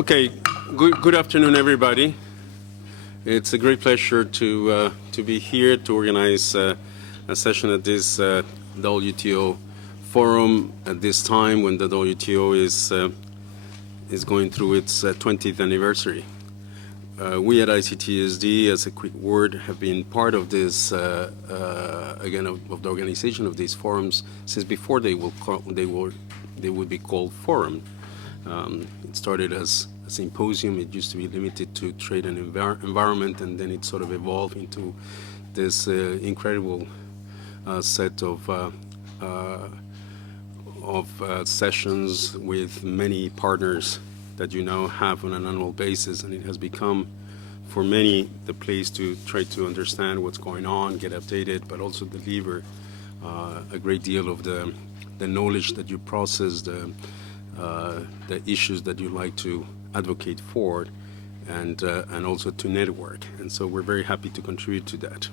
Okay, good afternoon, everybody. It's a great pleasure to be here to organize a session at this WTO forum at this time when the WTO is going through its 20th anniversary. We at ICTSD, as a quick word, have been part of this again of the organization of these forums since before they would be called forum. It started as a symposium. It used to be limited to trade and environment, and then it sort of evolved into this incredible set of sessions with many partners that you now have on an annual basis, and it has become, for many, the place to try to understand what's going on, get updated, but also deliver a great deal of the knowledge that you process, the issues that you like to advocate for, and also to network. And so we're very happy to contribute to that.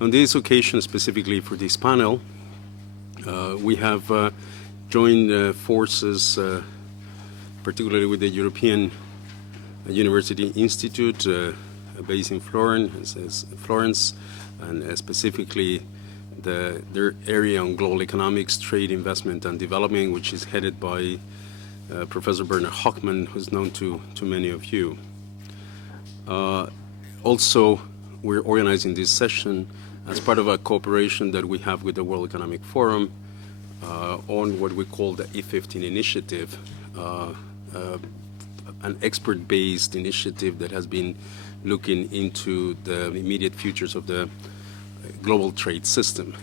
On this occasion, specifically for this panel, we have joined forces, particularly with the European University Institute, based in Florence, and specifically their area on global economics, trade, investment, and development, which is headed by Professor Hoekman, who's known to many of you. Also, we're organizing this session as part of a cooperation that we have with the World Economic Forum on what we call the E15 initiative, an expert-based initiative that has been looking into the immediate futures of the global trade system,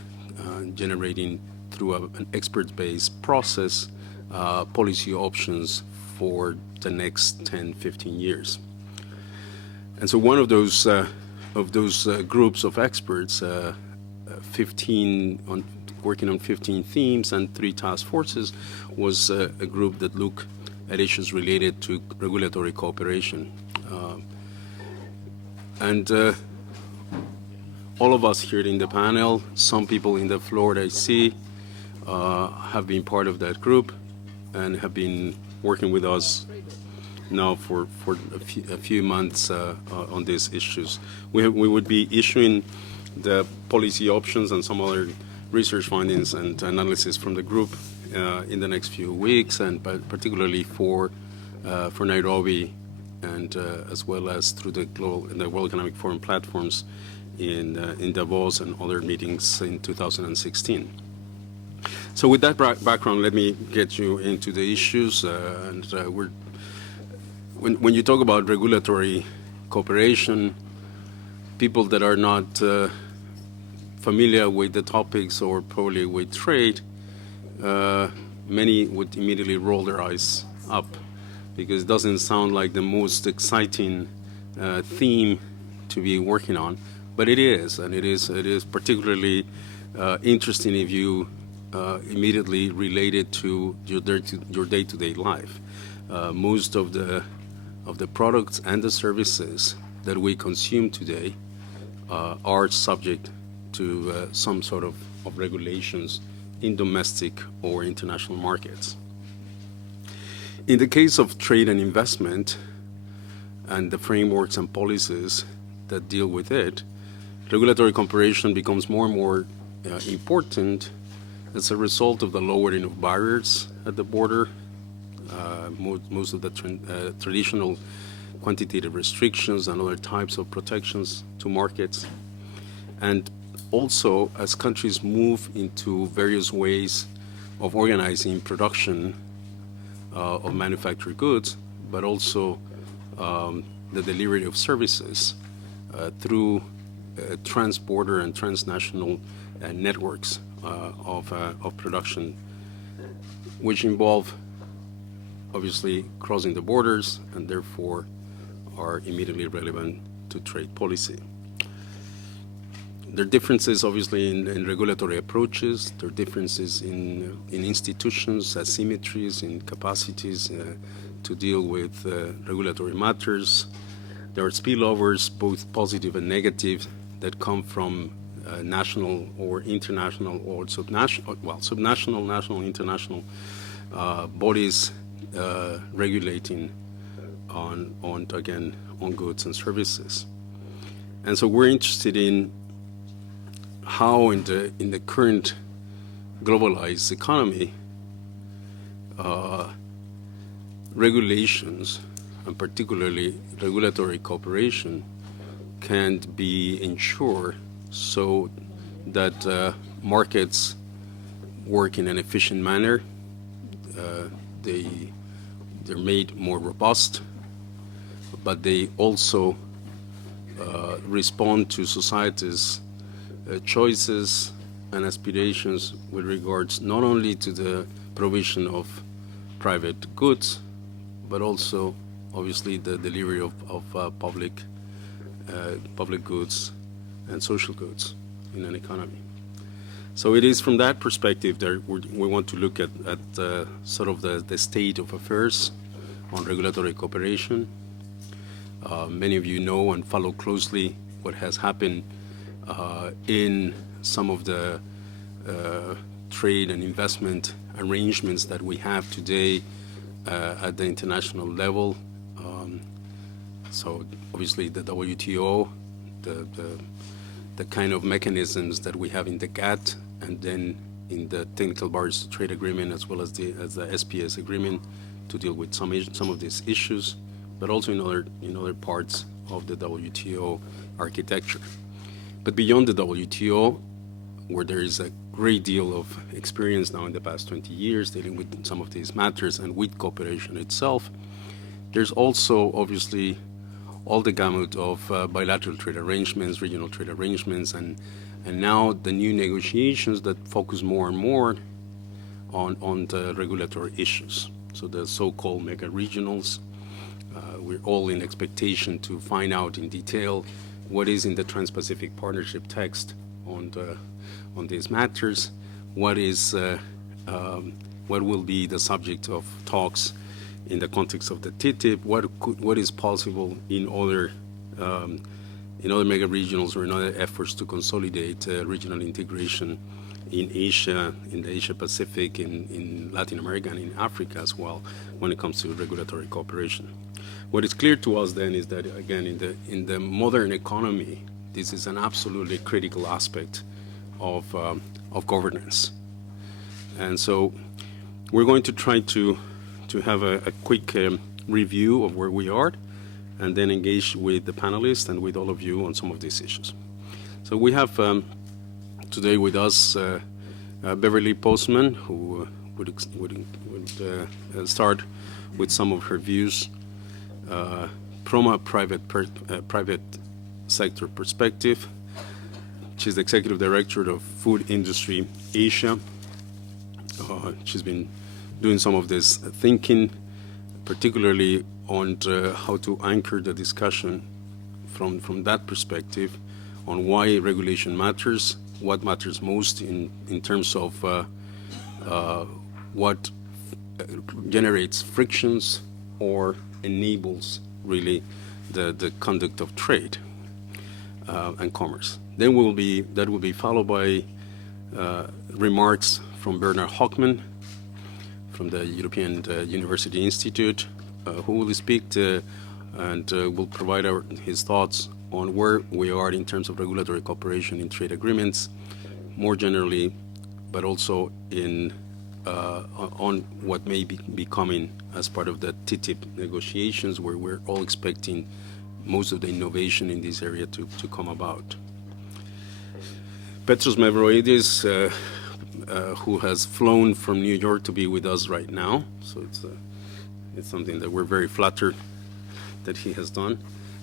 generating through an expert-based process policy options for the next 10, 15 years. And so one of those groups of experts, 15 working on 15 themes and 3 task forces, was a group that looked at issues related to regulatory cooperation. All of us here in the panel, some people in the floor that I see, have been part of that group and have been working with us now for a few months on these issues. We would be issuing the policy options and some other research findings and analysis from the group in the next few weeks, and particularly for Nairobi, and as well as through the World Economic Forum platforms in Davos and other meetings in 2016. So with that background, let me get you into the issues. When you talk about regulatory cooperation, people that are not familiar with the topics or probably with trade, many would immediately roll their eyes up because it doesn't sound like the most exciting theme to be working on, but it is, and it is particularly interesting if you immediately related to your day-to-day life. Most of the products and the services that we consume today are subject to some sort of regulations in domestic or international markets. In the case of trade and investment and the frameworks and policies that deal with it, regulatory cooperation becomes more and more important as a result of the lowering of barriers at the border, most of the traditional quantitative restrictions and other types of protections to markets, and also as countries move into various ways of organizing production of manufactured goods, but also the delivery of services through trans-border and transnational networks of production, which involve obviously crossing the borders and therefore are immediately relevant to trade policy. There are differences obviously in regulatory approaches, there are differences in institutions, asymmetries in capacities to deal with regulatory matters. There are spillovers, both positive and negative, that come from national or international or subnational, national, international bodies regulating on goods and services. And so we're interested in how in the current globalized economy, regulations, and particularly regulatory cooperation, can be ensured so that markets work in an efficient manner. They're made more robust, but they also respond to society's choices and aspirations with regards not only to the provision of private goods, but also, obviously, the delivery of public goods and social goods in an economy. So it is from that perspective that we want to look at sort of the state of affairs on regulatory cooperation. Many of you know and follow closely what has happened in some of the trade and investment arrangements that we have today at the international level. So obviously the WTO, the kind of mechanisms that we have in the GATT, and then in the Technical Barriers to Trade Agreement, as well as the SPS agreement to deal with some of these issues, but also in other parts of the WTO architecture. But beyond the WTO, where there is a great deal of experience now in the past 20 years dealing with some of these matters and with cooperation itself, there's also obviously all the gamut of bilateral trade arrangements, regional trade arrangements, and now the new negotiations that focus more and more on the regulatory issues. So the so-called mega regionals, we're all in expectation to find out in detail what is in the Trans-Pacific Partnership text on these matters, what will be the subject of talks in the context of the TTIP, what is possible in other mega regionals or in other efforts to consolidate regional integration in Asia, in the Asia Pacific, in Latin America, and in Africa as well, when it comes to regulatory cooperation. What is clear to us then is that, again, in the modern economy, this is an absolutely critical aspect of governance. And so we're going to try to have a quick review of where we are, and then engage with the panelists and with all of you on some of these issues. So we have today with us Beverly Postman, who would start with some of her views from a private sector perspective. She's the Executive Director of Food Industry Asia. She's been doing some of this thinking, particularly on how to anchor the discussion from that perspective on why regulation matters, what matters most in terms of what generates frictions or enables really the conduct of trade and commerce. Then that will be followed by remarks from Bernard Hoekman from the European University Institute, who will speak and will provide his thoughts on where we are in terms of regulatory cooperation in trade agreements, more generally, but also on what may be coming as part of the TTIP negotiations, where we're all expecting most of the innovation in this area to come about. Petros Mavroidis, who has flown from New York to be with us right now, so it's something that we're very flattered that he has done,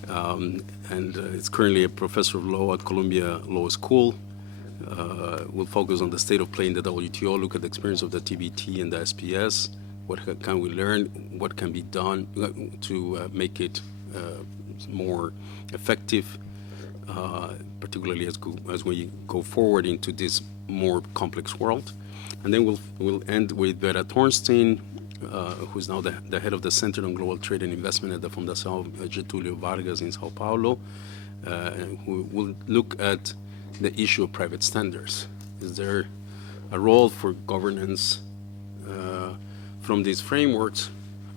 and is currently a professor of law at Columbia Law School. We'll focus on the state of play in the WTO, look at the experience of the TBT and the SPS, what can we learn, what can be done to make it more effective, particularly as we go forward into this more complex world. And then we'll end with Vera Thornstein, who's now the head of the Center on Global Trade and Investment at the Fundação Getúlio Vargas in Sao Paulo, who will look at the issue of private standards. Is there a role for governance from these frameworks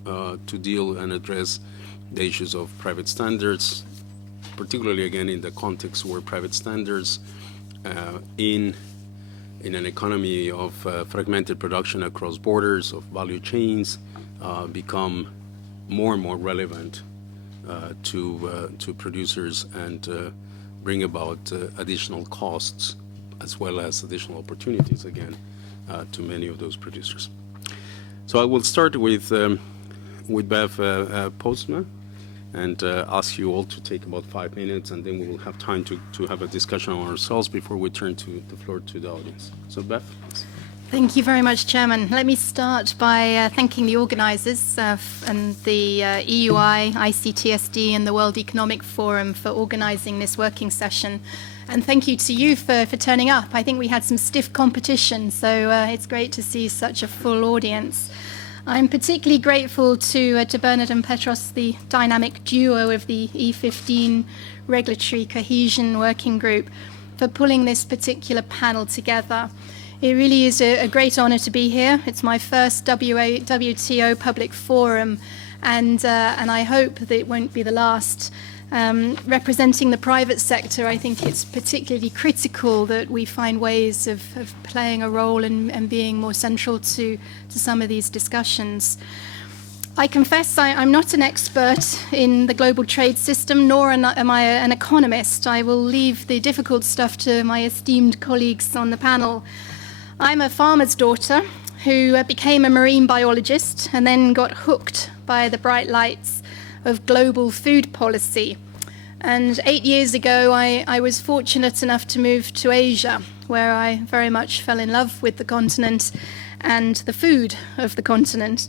to deal and address the issues of private standards, particularly again in the context where private standards in an economy of fragmented production across borders of value chains become more and more relevant to producers and bring about additional costs as well as additional opportunities again to many of those producers. So I will start with Bev Postma and ask you all to take about 5 minutes, and then we will have time to have a discussion on ourselves before we turn to the floor to the audience. So Bev, please. Thank you very much, Chairman. Let me start by thanking the organisers and the EUI, ICTSD and the World Economic Forum for organising this working session. And thank you to you for turning up. I think we had some stiff competition, so it's great to see such a full audience. I'm particularly grateful to Bernard and Petros, the dynamic duo of the E15 Regulatory Cohesion Working Group, for pulling this particular panel together. It really is a great honour to be here. It's my first WTO public forum, and I hope that it won't be the last. Representing the private sector, I think it's particularly critical that we find ways of playing a role and being more central to some of these discussions. I confess I'm not an expert in the global trade system, nor am I an economist. I will leave the difficult stuff to my esteemed colleagues on the panel. I'm a farmer's daughter who became a marine biologist and then got hooked by the bright lights of global food policy. And 8 years ago, I was fortunate enough to move to Asia, where I very much fell in love with the continent and the food of the continent.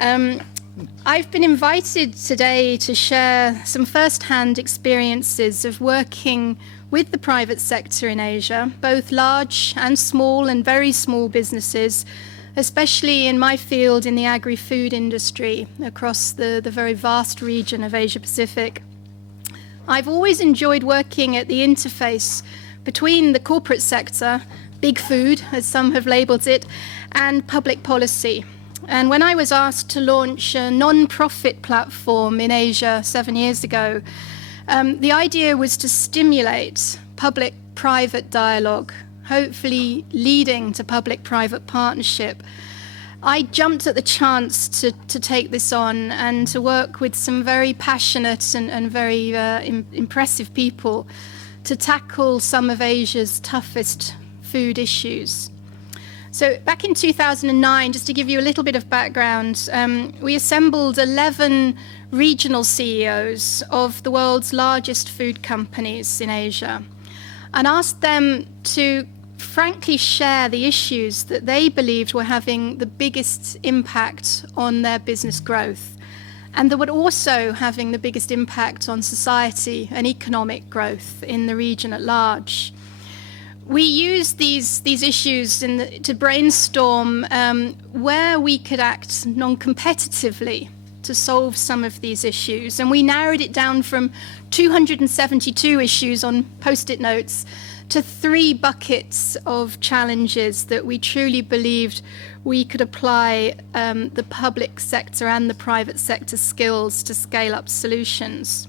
I've been invited today to share some first-hand experiences of working with the private sector in Asia, both large and small and very small businesses, especially in my field in the agri-food industry across the very vast region of Asia-Pacific. I've always enjoyed working at the interface between the corporate sector, big food, as some have labelled it, and public policy. And when I was asked to launch a non-profit platform in Asia 7 years ago, the idea was to stimulate public-private dialogue, hopefully leading to public-private partnership. I jumped at the chance to take this on and to work with some very passionate and very impressive people to tackle some of Asia's toughest food issues. So back in 2009, just to give you a little bit of background, we assembled 11 regional CEOs of the world's largest food companies in Asia and asked them to frankly share the issues that they believed were having the biggest impact on their business growth and that were also having the biggest impact on society and economic growth in the region at large. We used these issues to brainstorm where we could act non-competitively to solve some of these issues. And we narrowed it down from 272 issues on post-it notes to 3 buckets of challenges that we truly believed we could apply the public sector and the private sector skills to scale up solutions.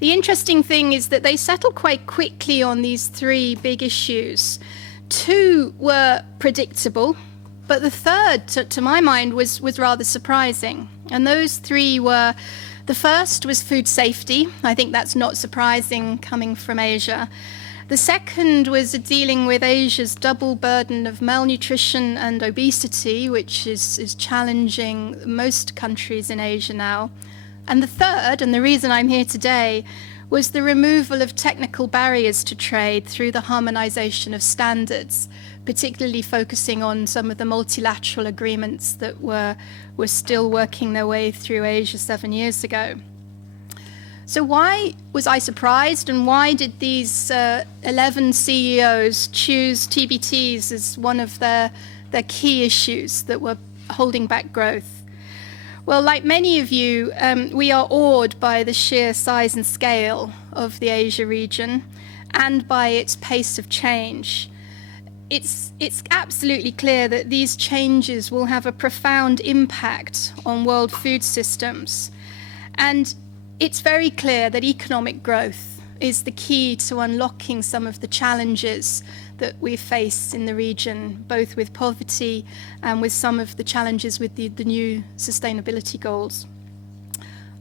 The interesting thing is that they settled quite quickly on these 3 big issues. 2 were predictable, but the third, to my mind, was rather surprising. And those 3 were, the first was food safety. I think that's not surprising coming from Asia. The second was dealing with Asia's double burden of malnutrition and obesity, which is challenging most countries in Asia now. And the third, and the reason I'm here today, was the removal of technical barriers to trade through the harmonization of standards, particularly focusing on some of the multilateral agreements that were still working their way through Asia 7 years ago. So why was I surprised, and why did these 11 CEOs choose TBTs as one of their key issues that were holding back growth? Well, like many of you, we are awed by the sheer size and scale of the Asia region and by its pace of change. It's absolutely clear that these changes will have a profound impact on world food systems. And it's very clear that economic growth is the key to unlocking some of the challenges that we face in the region, both with poverty and with some of the challenges with the new sustainability goals.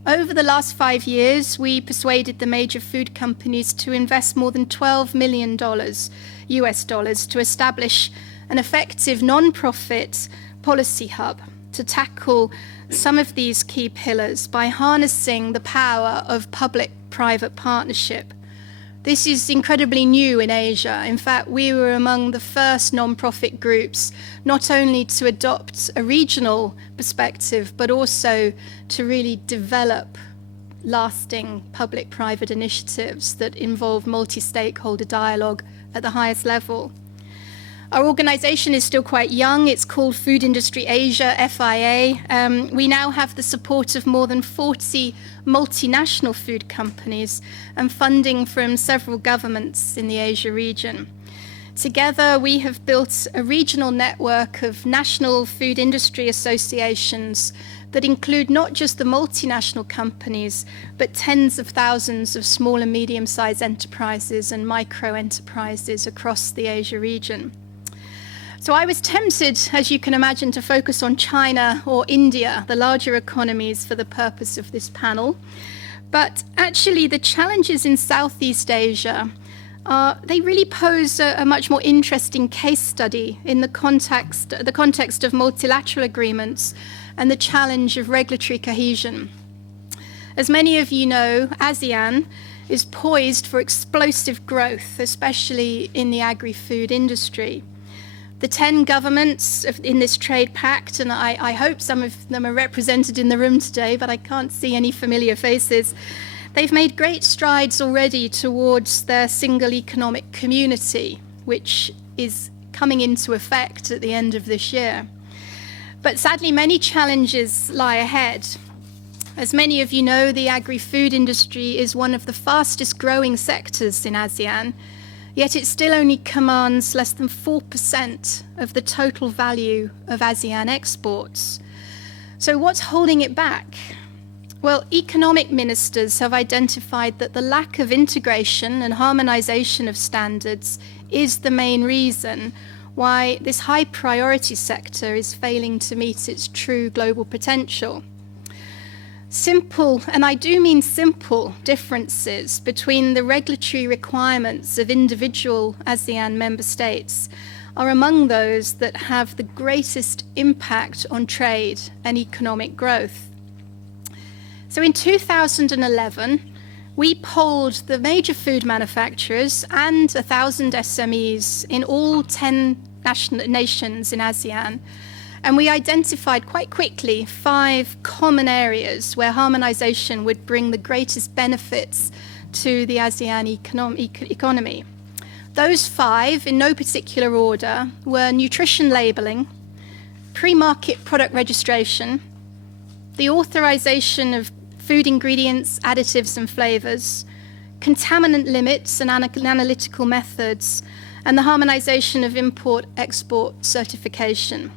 Over the last 5 years, we persuaded the major food companies to invest more than $12 million US dollars to establish an effective non-profit policy hub to tackle some of these key pillars by harnessing the power of public-private partnership. This is incredibly new in Asia. In fact, we were among the first non-profit groups not only to adopt a regional perspective, but also to really develop lasting public-private initiatives that involve multi-stakeholder dialogue at the highest level. Our organization is still quite young. It's called Food Industry Asia, FIA. We now have the support of more than 40 multinational food companies and funding from several governments in the Asia region. Together, we have built a regional network of national food industry associations that include not just the multinational companies, but tens of thousands of small and medium-sized enterprises and micro-enterprises across the Asia region. So I was tempted, as you can imagine, to focus on China or India, the larger economies, for the purpose of this panel. But actually, the challenges in Southeast Asia, they really pose a much more interesting case study in the context of multilateral agreements and the challenge of regulatory cohesion. As many of you know, ASEAN is poised for explosive growth, especially in the agri-food industry. The 10 governments in this trade pact, and I hope some of them are represented in the room today, but I can't see any familiar faces. They've made great strides already towards their single economic community, which is coming into effect at the end of this year. But sadly, many challenges lie ahead. As many of you know, the agri-food industry is one of the fastest growing sectors in ASEAN, yet it still only commands less than 4% of the total value of ASEAN exports. So what's holding it back? Well, economic ministers have identified that the lack of integration and harmonization of standards is the main reason why this high priority sector is failing to meet its true global potential. Simple, and I do mean simple, differences between the regulatory requirements of individual ASEAN member states are among those that have the greatest impact on trade and economic growth. So in 2011, we polled the major food manufacturers and 1,000 SMEs in all 10 nations in ASEAN, and we identified quite quickly 5 common areas where harmonization would bring the greatest benefits to the ASEAN economy. Those 5, in no particular order, were nutrition labeling, pre-market product registration, the authorization of food ingredients, additives and flavors, contaminant limits and analytical methods, and the harmonization of import-export certification.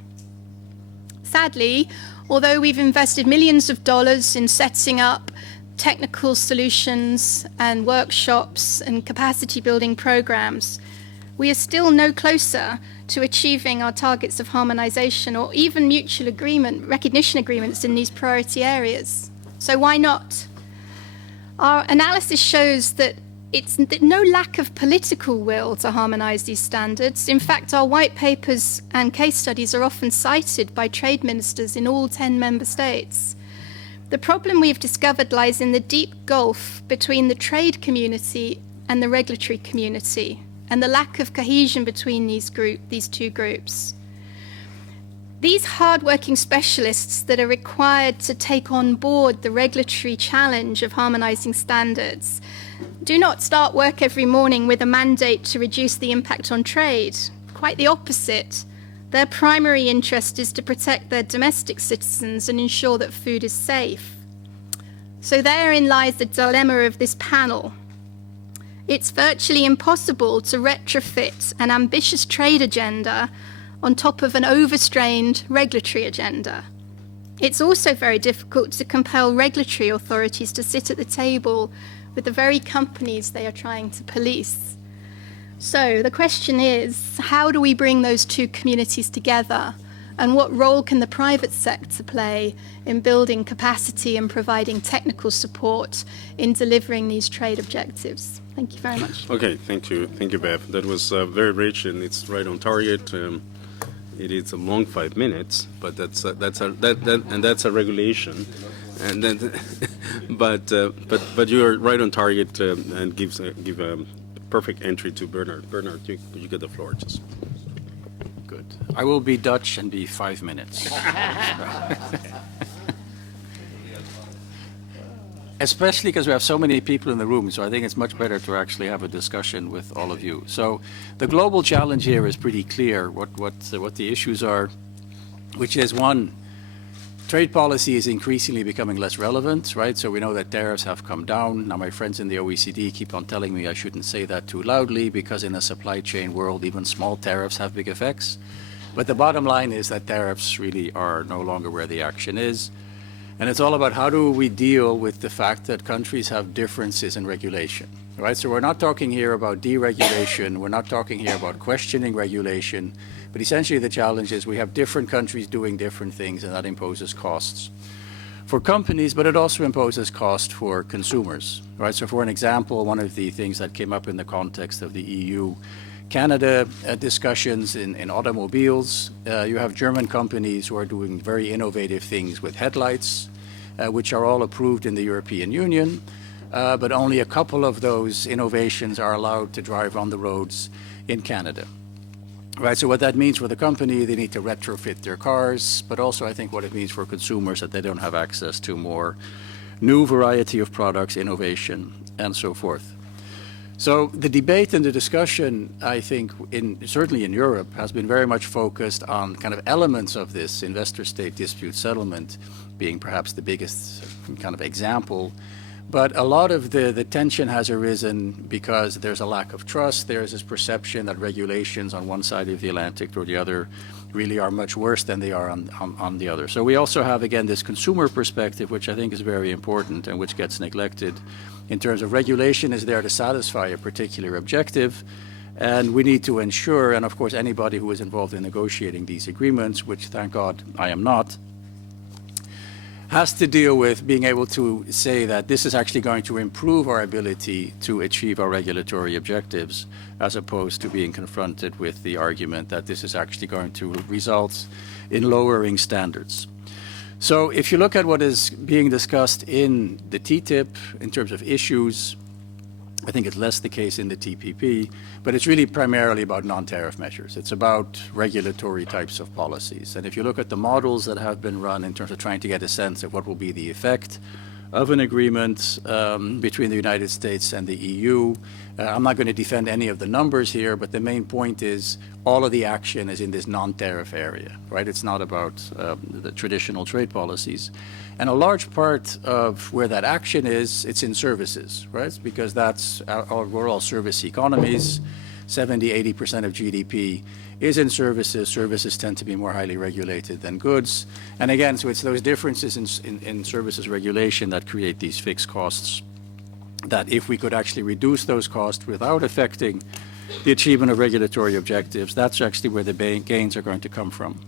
Sadly, although we've invested millions of dollars in setting up technical solutions and workshops and capacity building programs, we are still no closer to achieving our targets of harmonization or even mutual agreement, recognition agreements in these priority areas. So why not? Our analysis shows that it's no lack of political will to harmonize these standards. In fact, our white papers and case studies are often cited by trade ministers in all 10 member states. The problem we've discovered lies in the deep gulf between the trade community and the regulatory community, and the lack of cohesion between these two groups. These hard-working specialists that are required to take on board the regulatory challenge of harmonizing standards do not start work every morning with a mandate to reduce the impact on trade. Quite the opposite. Their primary interest is to protect their domestic citizens and ensure that food is safe. So therein lies the dilemma of this panel. It's virtually impossible to retrofit an ambitious trade agenda on top of an overstrained regulatory agenda. It's also very difficult to compel regulatory authorities to sit at the table with the very companies they are trying to police. So the question is, how do we bring those two communities together? And what role can the private sector play in building capacity and providing technical support in delivering these trade objectives? Thank you very much. Okay, thank you, Bev. That was very rich and it's right on target. It is a long 5 minutes, but that's a regulation, and then, but you are right on target and give a perfect entry to Bernard. Bernard, you get the floor. Just good. I will be Dutch and be 5 minutes. Especially because we have so many people in the room, so I think it's much better to actually have a discussion with all of you. So the global challenge here is pretty clear what the issues are, which is one, trade policy is increasingly becoming less relevant, right? So we know that tariffs have come down. Now my friends in the OECD keep on telling me I shouldn't say that too loudly because in a supply chain world, even small tariffs have big effects. But the bottom line is that tariffs really are no longer where the action is. And it's all about how do we deal with the fact that countries have differences in regulation, right? So we're not talking here about deregulation. We're not talking here about questioning regulation. But essentially the challenge is we have different countries doing different things, and that imposes costs for companies, but it also imposes cost for consumers, right? So for an example, one of the things that came up in the context of the EU-Canada discussions in automobiles, you have German companies who are doing very innovative things with headlights, which are all approved in the European Union, but only a couple of those innovations are allowed to drive on the roads in Canada. Right, so what that means for the company, they need to retrofit their cars, but also I think what it means for consumers that they don't have access to more new variety of products, innovation, and so forth. So the debate and the discussion, I think, certainly in Europe, has been very much focused on kind of elements of this investor-state dispute settlement being perhaps the biggest kind of example. But a lot of the tension has arisen because there's a lack of trust. There's this perception that regulations on one side of the Atlantic or the other really are much worse than they are on the other. So we also have, again, this consumer perspective, which I think is very important and which gets neglected in terms of regulation is there to satisfy a particular objective. And we need to ensure, and of course anybody who is involved in negotiating these agreements, which thank God I am not, has to deal with being able to say that this is actually going to improve our ability to achieve our regulatory objectives, as opposed to being confronted with the argument that this is actually going to result in lowering standards. So if you look at what is being discussed in the TTIP in terms of issues, I think it's less the case in the TPP, but it's really primarily about non-tariff measures. It's about regulatory types of policies. And if you look at the models that have been run in terms of trying to get a sense of what will be the effect of an agreement between the United States and the EU, I'm not going to defend any of the numbers here, but the main point is all of the action is in this non-tariff area, right? It's not about the traditional trade policies. And a large part of where that action is, it's in services, right? Because we're all service economies. 70–80% of GDP is in services. Services tend to be more highly regulated than goods. And again, so it's those differences in services regulation that create these fixed costs, that if we could actually reduce those costs without affecting the achievement of regulatory objectives, that's actually where the gains are going to come from.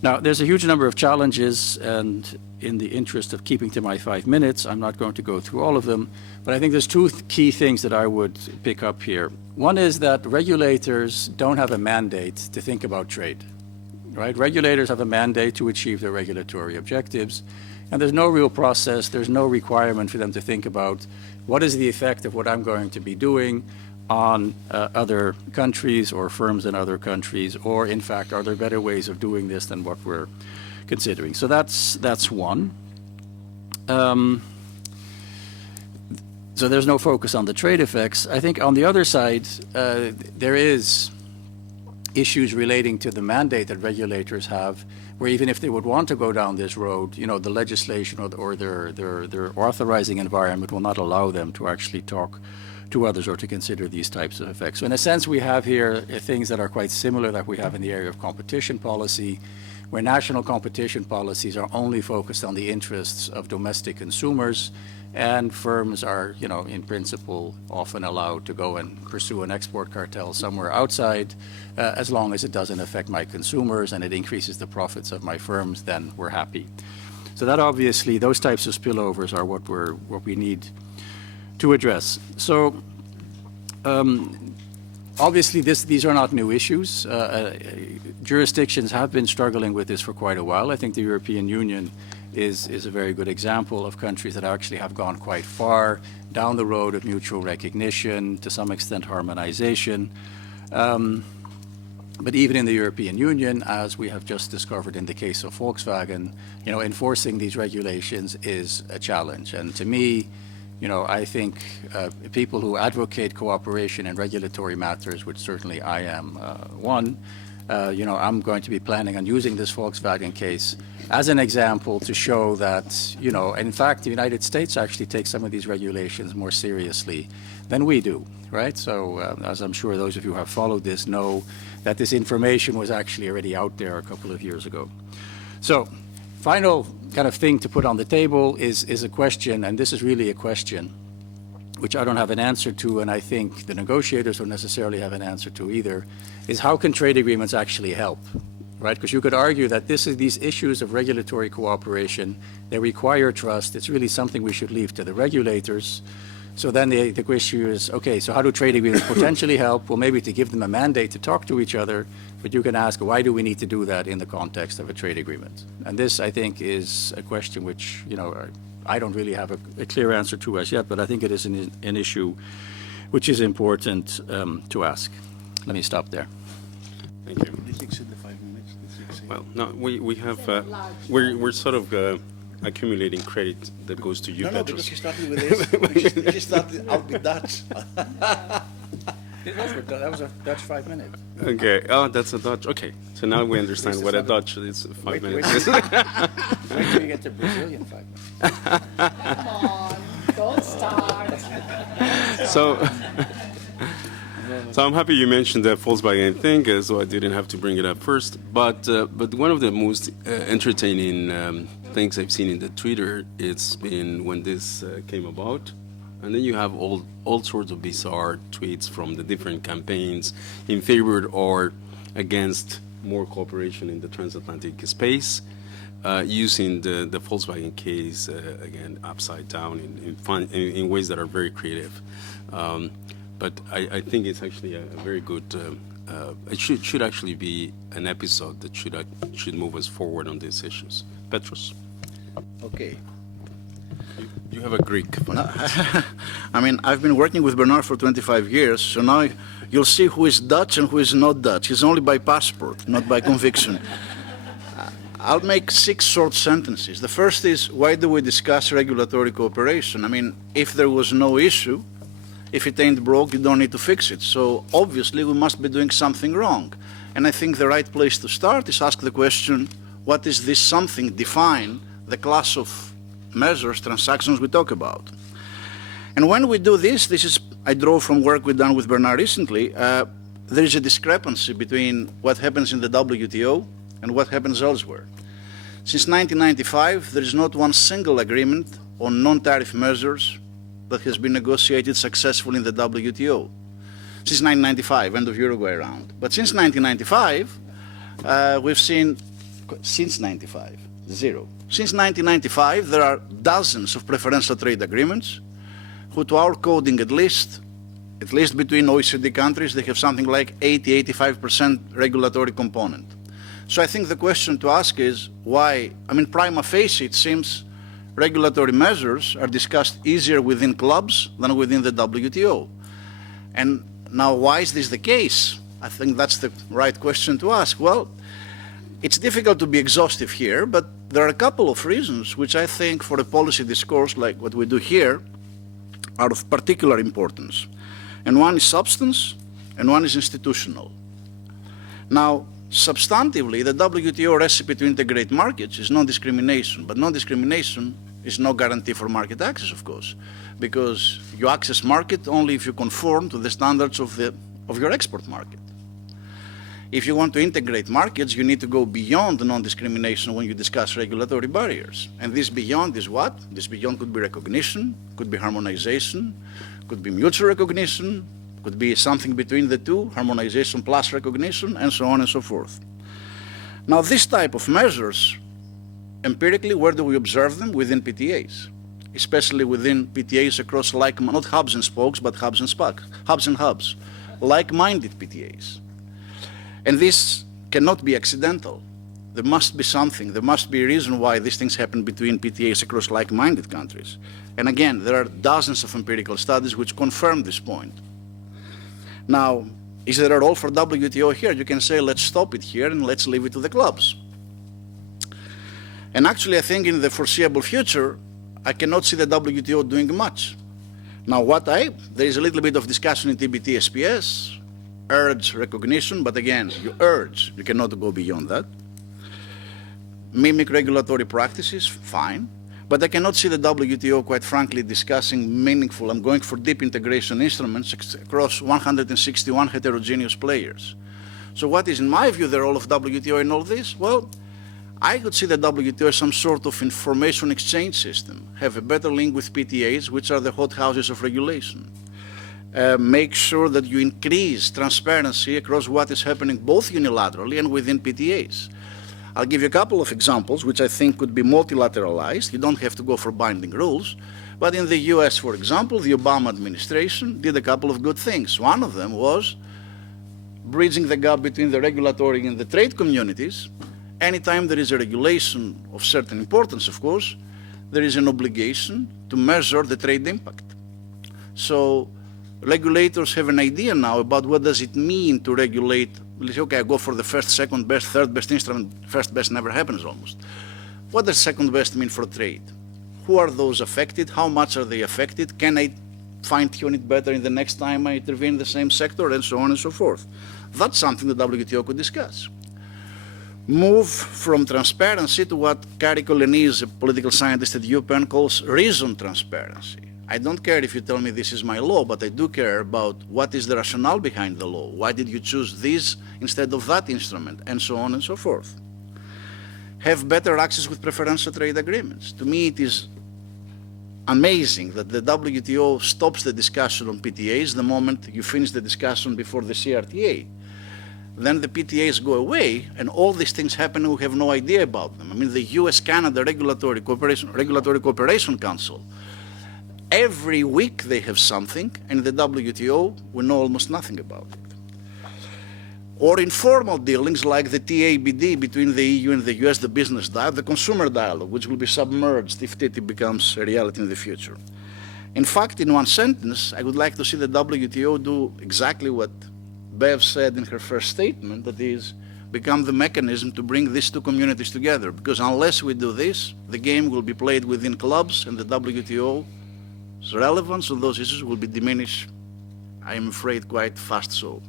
Now, there's a huge number of challenges, and in the interest of keeping to my 5 minutes, I'm not going to go through all of them, but I think there's two key things that I would pick up here. One is that regulators don't have a mandate to think about trade, right? Regulators have a mandate to achieve their regulatory objectives, and there's no real process, there's no requirement for them to think about what is the effect of what I'm going to be doing on other countries or firms in other countries, or in fact, are there better ways of doing this than what we're considering? So that's one. So there's no focus on the trade effects. I think on the other side, there is issues relating to the mandate that regulators have, where even if they would want to go down this road, the legislation or their authorizing environment will not allow them to actually talk to others or to consider these types of effects. So in a sense, we have here things that are quite similar that we have in the area of competition policy, where national competition policies are only focused on the interests of domestic consumers, and firms are, in principle, often allowed to go and pursue an export cartel somewhere outside, as long as it doesn't affect my consumers and it increases the profits of my firms, then we're happy. So that obviously, those types of spillovers are what we need to address. So obviously, these are not new issues. Jurisdictions have been struggling with this for quite a while. I think the European Union is a very good example of countries that actually have gone quite far down the road of mutual recognition, to some extent harmonization. But even in the European Union, as we have just discovered in the case of Volkswagen, enforcing these regulations is a challenge. And to me, I think people who advocate cooperation in regulatory matters, which certainly I am one, I'm going to be planning on using this Volkswagen case as an example to show that, in fact, the United States actually takes some of these regulations more seriously than we do, right? So as I'm sure those of you who have followed this know that this information was actually already out there a couple of years ago. So final kind of thing to put on the table is a question, and this is really a question which I don't have an answer to, and I think the negotiators don't necessarily have an answer to either, is how can trade agreements actually help, right? Because you could argue that these issues of regulatory cooperation, they require trust. It's really something we should leave to the regulators. So then the issue is, okay, so how do trade agreements potentially help? Well, maybe to give them a mandate to talk to each other, but you can ask, why do we need to do that in the context of a trade agreement? And this, I think, is a question which, I don't really have a clear answer to as yet, but I think it is an issue which is important to ask. Let me stop there. Thank you. Well, no, we have, we're sort of accumulating credit that goes to you, No, Petros. because you started with this. You started out with Dutch. That was a Dutch 5 minutes. Okay, oh, that's a Dutch. Okay, so now we understand what a Dutch is. 5 minutes. Wait till you get to Brazilian 5 minutes. Come on, don't start. So I'm happy you mentioned that Volkswagen thing, so I didn't have to bring it up first. But one of the most entertaining things I've seen in the Twitter, it's been when this came about. And then you have all sorts of bizarre tweets from the different campaigns in favor or against more cooperation in the transatlantic space, using the Volkswagen case, again, upside down in ways that are very creative. But I think it's actually a very good, it should actually be an episode that should move us forward on these issues. Petros? Okay. You have a Greek. I mean, I've been working with Bernard for 25 years, so now you'll see who is Dutch and who is not Dutch. He's only by passport, not by conviction. I'll make 6 short sentences. The first is, why do we discuss regulatory cooperation? I mean, if there was no issue, if it ain't broke, you don't need to fix it. So obviously we must be doing something wrong. And I think the right place to start is ask the question, what is this something? Define the class of measures, transactions we talk about. And when we do this is, I draw from work we've done with Bernard recently, there is a discrepancy between what happens in the WTO and what happens elsewhere. Since 1995, there is not one single agreement on non-tariff measures that has been negotiated successfully in the WTO. Since 1995, end of Uruguay round. But since 1995, we've seen, since 95, 0. Since 1995, there are dozens of preferential trade agreements, who to our coding at least between OECD countries, they have something like 80–85% regulatory component. So I think the question to ask is why, I mean, prima facie, it seems regulatory measures are discussed easier within clubs than within the WTO. And now, why is this the case? I think that's the right question to ask. Well, it's difficult to be exhaustive here, but there are a couple of reasons which I think for a policy discourse like what we do here are of particular importance. And one is substance, and one is institutional. Now, substantively, the WTO recipe to integrate markets is non-discrimination, but non-discrimination is no guarantee for market access, of course, because you access market only if you conform to the standards of your export market. If you want to integrate markets, you need to go beyond non-discrimination when you discuss regulatory barriers. And this beyond is what? This beyond could be recognition, could be harmonization, could be mutual recognition, could be something between the two, harmonization plus recognition, and so on and so forth. Now, this type of measures, empirically, where do we observe them? Within PTAs, especially within PTAs across not hubs and spokes, but hubs and spokes, hubs and hubs, like-minded PTAs. And this cannot be accidental. There must be something, there must be a reason why these things happen between PTAs across like-minded countries. And again, there are dozens of empirical studies which confirm this point. Now, is there a role for WTO here? You can say, let's stop it here and let's leave it to the clubs. And actually, I think in the foreseeable future, I cannot see the WTO doing much. Now, there is a little bit of discussion in TBT SPS, urge recognition, but again, you urge, you cannot go beyond that. Mimic regulatory practices, fine. But I cannot see the WTO, quite frankly, discussing meaningful, I'm going for deep integration instruments across 161 heterogeneous players. So what is, in my view, the role of WTO in all this? Well, I could see the WTO as some sort of information exchange system, have a better link with PTAs, which are the hothouses of regulation. Make sure that you increase transparency across what is happening both unilaterally and within PTAs. I'll give you a couple of examples which I think could be multilateralized. You don't have to go for binding rules. But in the US, for example, the Obama administration did a couple of good things. One of them was bridging the gap between the regulatory and the trade communities. Anytime there is a regulation of certain importance, of course, there is an obligation to measure the trade impact. So regulators have an idea now about what does it mean to regulate. Let's say, okay, I go for the first, second best, third best instrument. First best never happens almost. What does second best mean for trade? Who are those affected? How much are they affected? Can I fine-tune it better in the next time I intervene in the same sector, and so on and so forth? That's something the WTO could discuss. Move from transparency to what Kari Koleniz, a political scientist at UPenn, calls reason transparency. I don't care if you tell me this is my law, but I do care about what is the rationale behind the law. Why did you choose this instead of that instrument, and so on and so forth. Have better access with preferential trade agreements. To me, it is amazing that the WTO stops the discussion on PTAs the moment you finish the discussion before the CRTA. Then the PTAs go away, and all these things happen, and we have no idea about them. I mean, the US-Canada Regulatory Cooperation Council, every week they have something, and the WTO, we know almost nothing about it. Or informal dealings like the TABD between the EU and the US, the business dialogue, the consumer dialogue, which will be submerged if TTIP becomes a reality in the future. In fact, in one sentence, I would like to see the WTO do exactly what Bev said in her first statement, that is, become the mechanism to bring these two communities together. Because unless we do this, the game will be played within clubs, and the WTO's relevance on those issues will be diminished, I am afraid, quite fast so.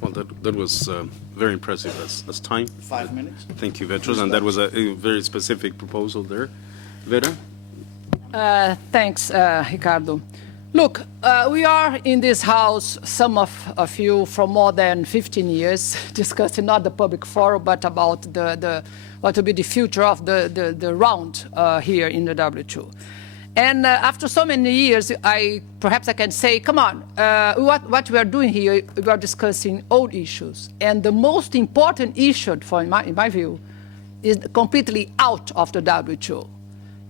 Well, that was very impressive as time. 5 minutes. Thank you, Vetros, and that was a very specific proposal there. Vera? Thanks, Ricardo. Look, we are in this house, some of you, for more than 15 years, discussing not the public forum, but about what will be the future of the round here in the WTO. And after so many years, perhaps I can say, come on, what we are doing here, we are discussing old issues. And the most important issue, in my view, is completely out of the WTO.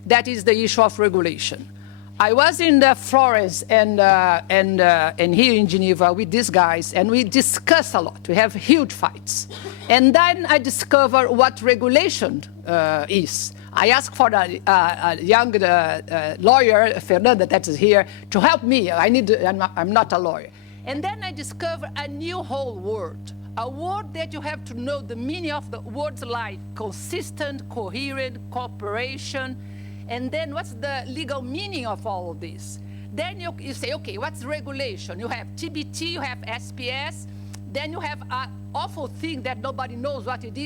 That is the issue of regulation. I was in Florence and here in Geneva with these guys, and we discuss a lot. We have huge fights. And then I discover what regulation is. I asked for a young lawyer, Fernanda, that is here, to help me. I'm not a lawyer. And then I discover a new whole word, a word that you have to know the meaning of the words like consistent, coherent, cooperation. And then what's the legal meaning of all of this? Then you say, okay, what's regulation? You have TBT, you have SPS, then you have awful thing that nobody knows what it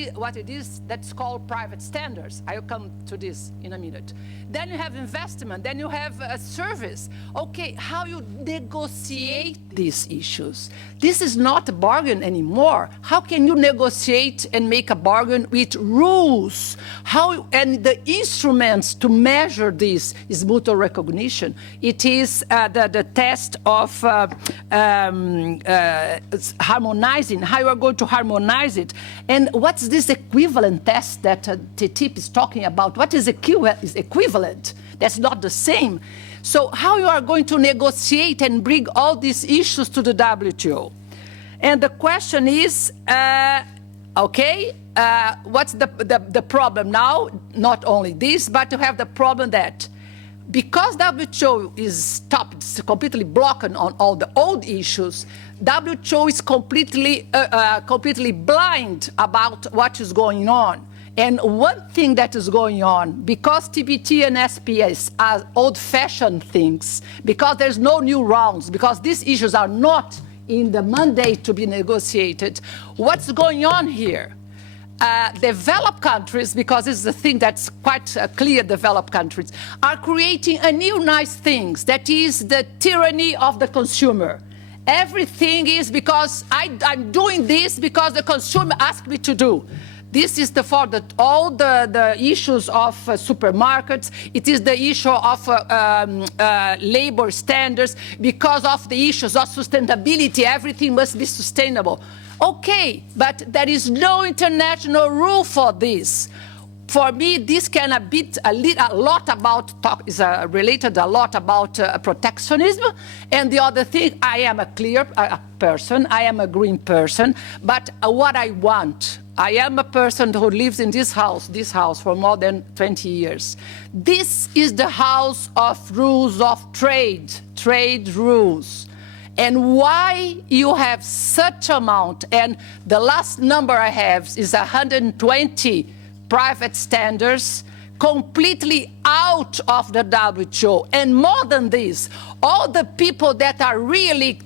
is that's called private standards. I'll come to this in a minute. Then you have investment, then you have a service. Okay, how you negotiate these issues. This is not a bargain anymore. How can you negotiate and make a bargain with rules? And the instruments to measure this is mutual recognition. It is the test of harmonizing, how you are going to harmonize it. And what's this equivalent test that TTIP is talking about? What is equivalent? That's not the same. So how you are going to negotiate and bring all these issues to the WTO? And the question is, what's the problem now? Not only this, but you have the problem that because WTO is stopped, it's completely blocked on all the old issues, WTO is completely blind about what is going on. And one thing that is going on, because TBT and SPS are old-fashioned things, because there's no new rounds, because these issues are not in the mandate to be negotiated, what's going on here? Developed countries, because it's the thing that's quite clear, developed countries, are creating a new nice thing, that is the tyranny of the consumer. Everything is because I'm doing this because the consumer asked me to do. This is for all the issues of supermarkets. It is the issue of labor standards. Because of the issues of sustainability, everything must be sustainable. Okay, but there is no international rule for this. For me, this can related a lot about protectionism. And the other thing, I am a clear person, I am a green person, but what I want, I am a person who lives in this house for more than 20 years. This is the house of rules of trade rules. And why you have such amount, and the last number I have is 120 private standards completely out of the WTO. And more than this, all the people that really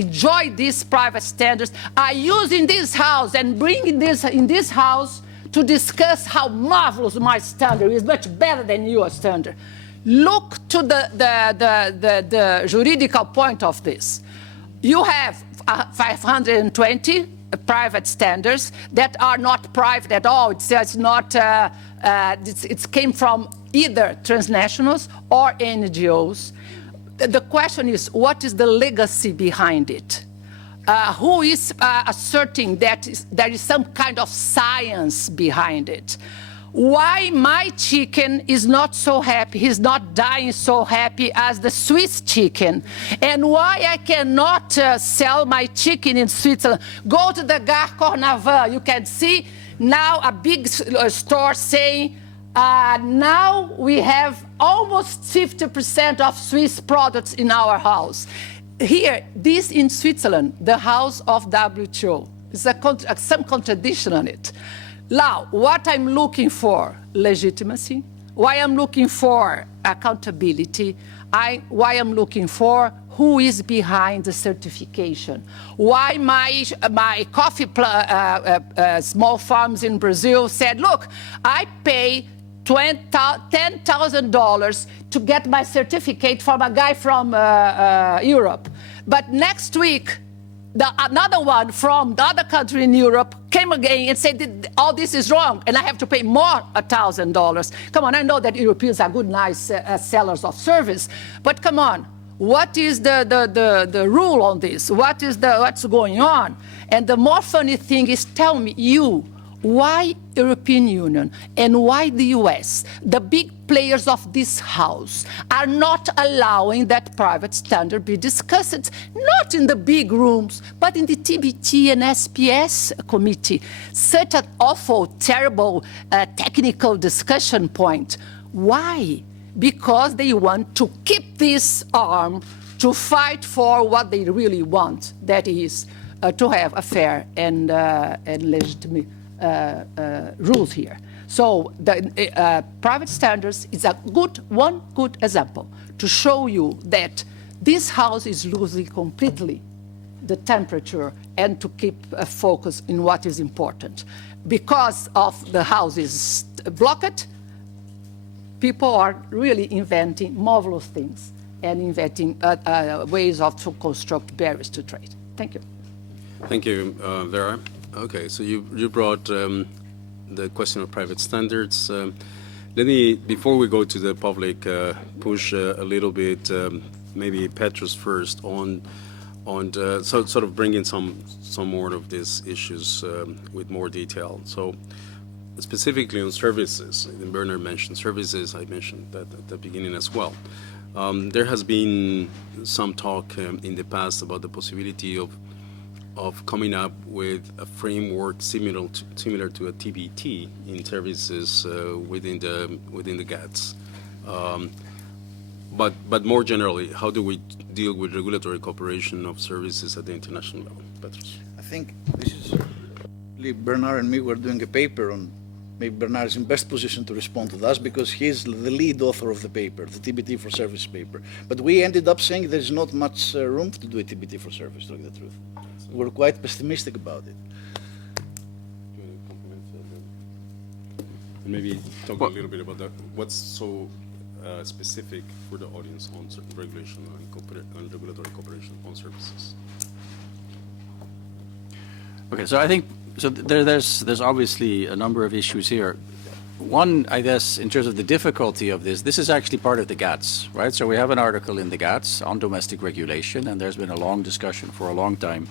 enjoy these private standards are using this house and bringing this in this house to discuss how marvelous my standard is, much better than your standard. Look to the juridical point of this. You have 520 private standards that are not private at all. It's not. It came from either transnationals or NGOs. The question is, what is the legacy behind it? Who is asserting that there is some kind of science behind it? Why my chicken is not so happy, he's not dying so happy as the Swiss chicken? And why I cannot sell my chicken in Switzerland? Go to the Gare Cornavin, you can see now a big store saying, now we have almost 50% of Swiss products in our house. Here, this in Switzerland, the house of WTO. There's some contradiction on it. Now, what I'm looking for, legitimacy. Why I'm looking for accountability. Why I'm looking for who is behind the certification. Why my coffee small farms in Brazil said, look, I pay $10,000 to get my certificate from a guy from Europe. But next week, another one from the other country in Europe came again and said, all this is wrong, and I have to pay more $1,000. Come on, I know that Europeans are good, nice sellers of service, but come on, what is the rule on this? What's going on? And the more funny thing is, tell me, why European Union and why the US, the big players of this house, are not allowing that private standard be discussed, not in the big rooms, but in the TBT and SPS committee. Such an awful, terrible technical discussion point. Why? Because they want to keep this arm to fight for what they really want, that is, to have a fair and legitimate rules here. So the private standards is one good example to show you that this house is losing completely the temperature and to keep a focus in what is important. Because of the houses blocked, people are really inventing marvelous things and inventing ways of to construct barriers to trade. Thank you. Thank you, Vera. Okay, so you brought the question of private standards. Let me, before we go to the public, push a little bit, maybe Petrus first, on sort of bringing some more of these issues with more detail. So specifically on services, and Bernard mentioned services, I mentioned that at the beginning as well. There has been some talk in the past about the possibility of coming up with a framework similar to a TBT in services within the GATS. But more generally, how do we deal with regulatory cooperation of services at the international level? Petrus. I think this is Bernard and me were doing a paper on. Maybe Bernard is in best position to respond to us because he's the lead author of the paper, the TBT for service paper. But we ended up saying there's not much room to do a TBT for service, to tell you the truth. We're quite pessimistic about it. Do you want to compliment and maybe talk a little bit about that? What's so specific for the audience on certain regulation and regulatory cooperation on services? Okay, so I think there's obviously a number of issues here. One, I guess, in terms of the difficulty of this is actually part of the GATS, right? So we have an article in the GATS on domestic regulation, and there's been a long discussion for a long time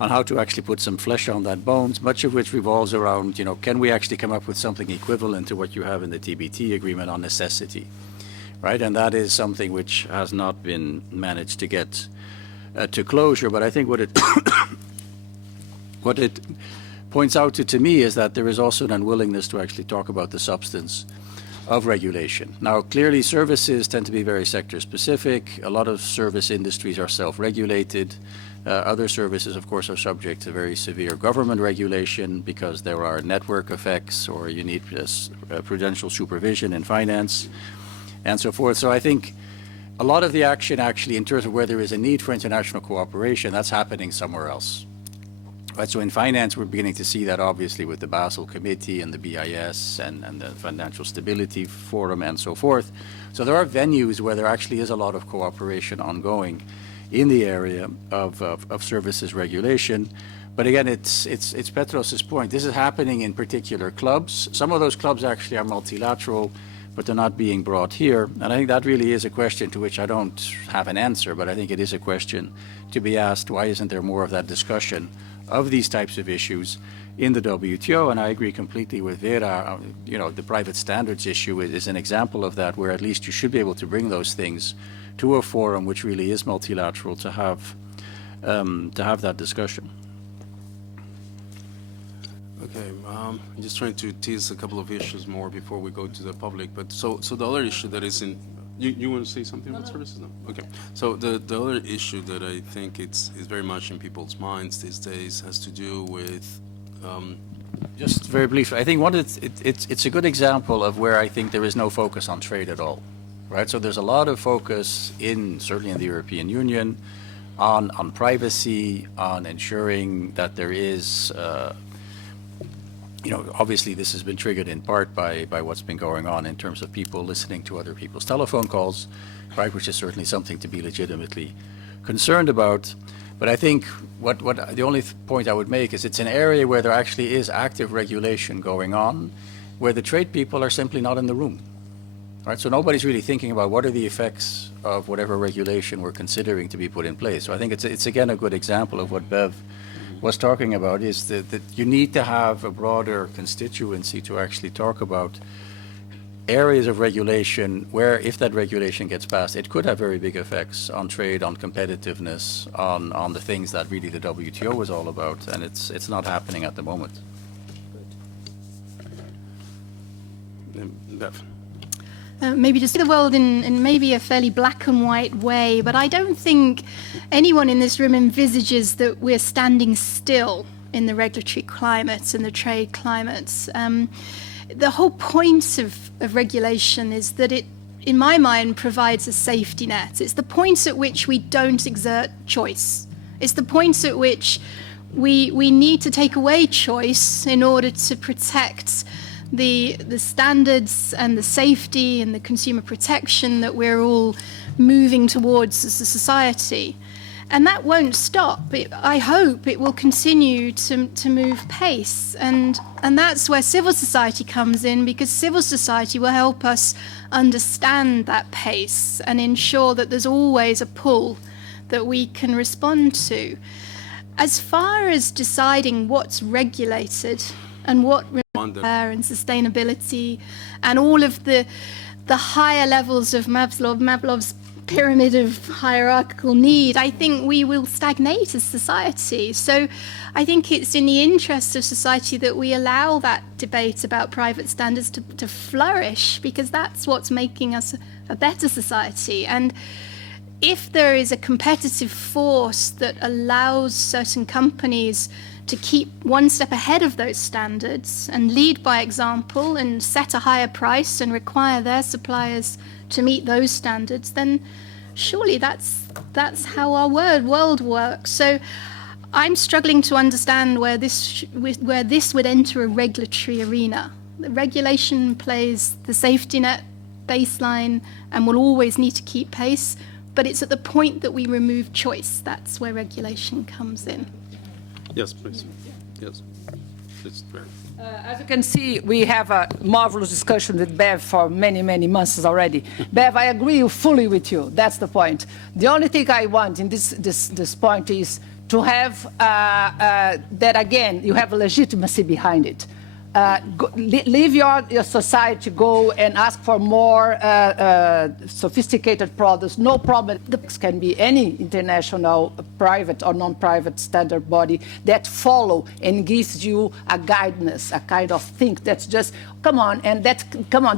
on how to actually put some flesh on that bones, much of which revolves around, can we actually come up with something equivalent to what you have in the TBT agreement on necessity, right? And that is something which has not been managed to get to closure, but I think what it points out to me is that there is also an unwillingness to actually talk about the substance of regulation. Now, clearly services tend to be very sector specific. A lot of service industries are self-regulated. Other services, of course, are subject to very severe government regulation because there are network effects or you need prudential supervision in finance and so forth. So I think a lot of the action actually in terms of where there is a need for international cooperation, that's happening somewhere else. Right, so in finance, we're beginning to see that obviously with the Basel Committee and the BIS and the Financial Stability Forum and so forth. So there are venues where there actually is a lot of cooperation ongoing in the area of services regulation. But again, it's Petros's point. This is happening in particular clubs. Some of those clubs actually are multilateral, but they're not being brought here. And I think that really is a question to which I don't have an answer, but I think it is a question to be asked, why isn't there more of that discussion of these types of issues in the WTO? And I agree completely with Vera. The private standards issue is an example of that, where at least you should be able to bring those things to a forum which really is multilateral to have that discussion. Okay, I'm just trying to tease a couple of issues more before we go to the public. But so the other issue that is in, you want to say something about services? No. Okay. So the other issue that I think is very much in people's minds these days has to do with. Just very briefly, I think it's a good example of where I think there is no focus on trade at all, right? So there's a lot of focus certainly in the European Union on privacy, on ensuring that there is. Obviously this has been triggered in part by what's been going on in terms of people listening to other people's telephone calls, right, which is certainly something to be legitimately concerned about. But I think what the only point I would make is it's an area where there actually is active regulation going on, where the trade people are simply not in the room, right? So nobody's really thinking about what are the effects of whatever regulation we're considering to be put in place. So I think it's again a good example of what Bev was talking about, is that you need to have a broader constituency to actually talk about areas of regulation where, if that regulation gets passed, it could have very big effects on trade, on competitiveness, on the things that really the WTO was all about, and it's not happening at the moment. Bev. Maybe to see the world in maybe a fairly black and white way, but I don't think anyone in this room envisages that we're standing still in the regulatory climates and the trade climates. The whole point of regulation is that it, in my mind, provides a safety net. It's the point at which we don't exert choice. It's the point at which we need to take away choice in order to protect the standards and the safety and the consumer protection that we're all moving towards as a society. And that won't stop. I hope it will continue to move pace. And that's where civil society comes in, because civil society will help us understand that pace and ensure that there's always a pull that we can respond to. As far as deciding what's regulated and what and sustainability and all of the higher levels of Maslow's pyramid of hierarchical need, I think we will stagnate as society. So I think it's in the interest of society that we allow that debate about private standards to flourish, because that's what's making us a better society. And if there is a competitive force that allows certain companies to keep one step ahead of those standards and lead by example and set a higher price and require their suppliers to meet those standards, then surely that's how our world works. So I'm struggling to understand where this would enter a regulatory arena. The regulation plays the safety net baseline and will always need to keep pace, but it's at the point that we remove choice that's where regulation comes in. Yes, please. Yes. It's very. As you can see, we have a marvelous discussion with Bev for many, many months already. Bev, I agree fully with you. That's the point. The only thing I want in this point is to have that, again, you have a legitimacy behind it. Leave your society, go and ask for more sophisticated products. No problem. This can be any international private or non-private standard body that follow and gives you a guidance, a kind of thing that's just, come on,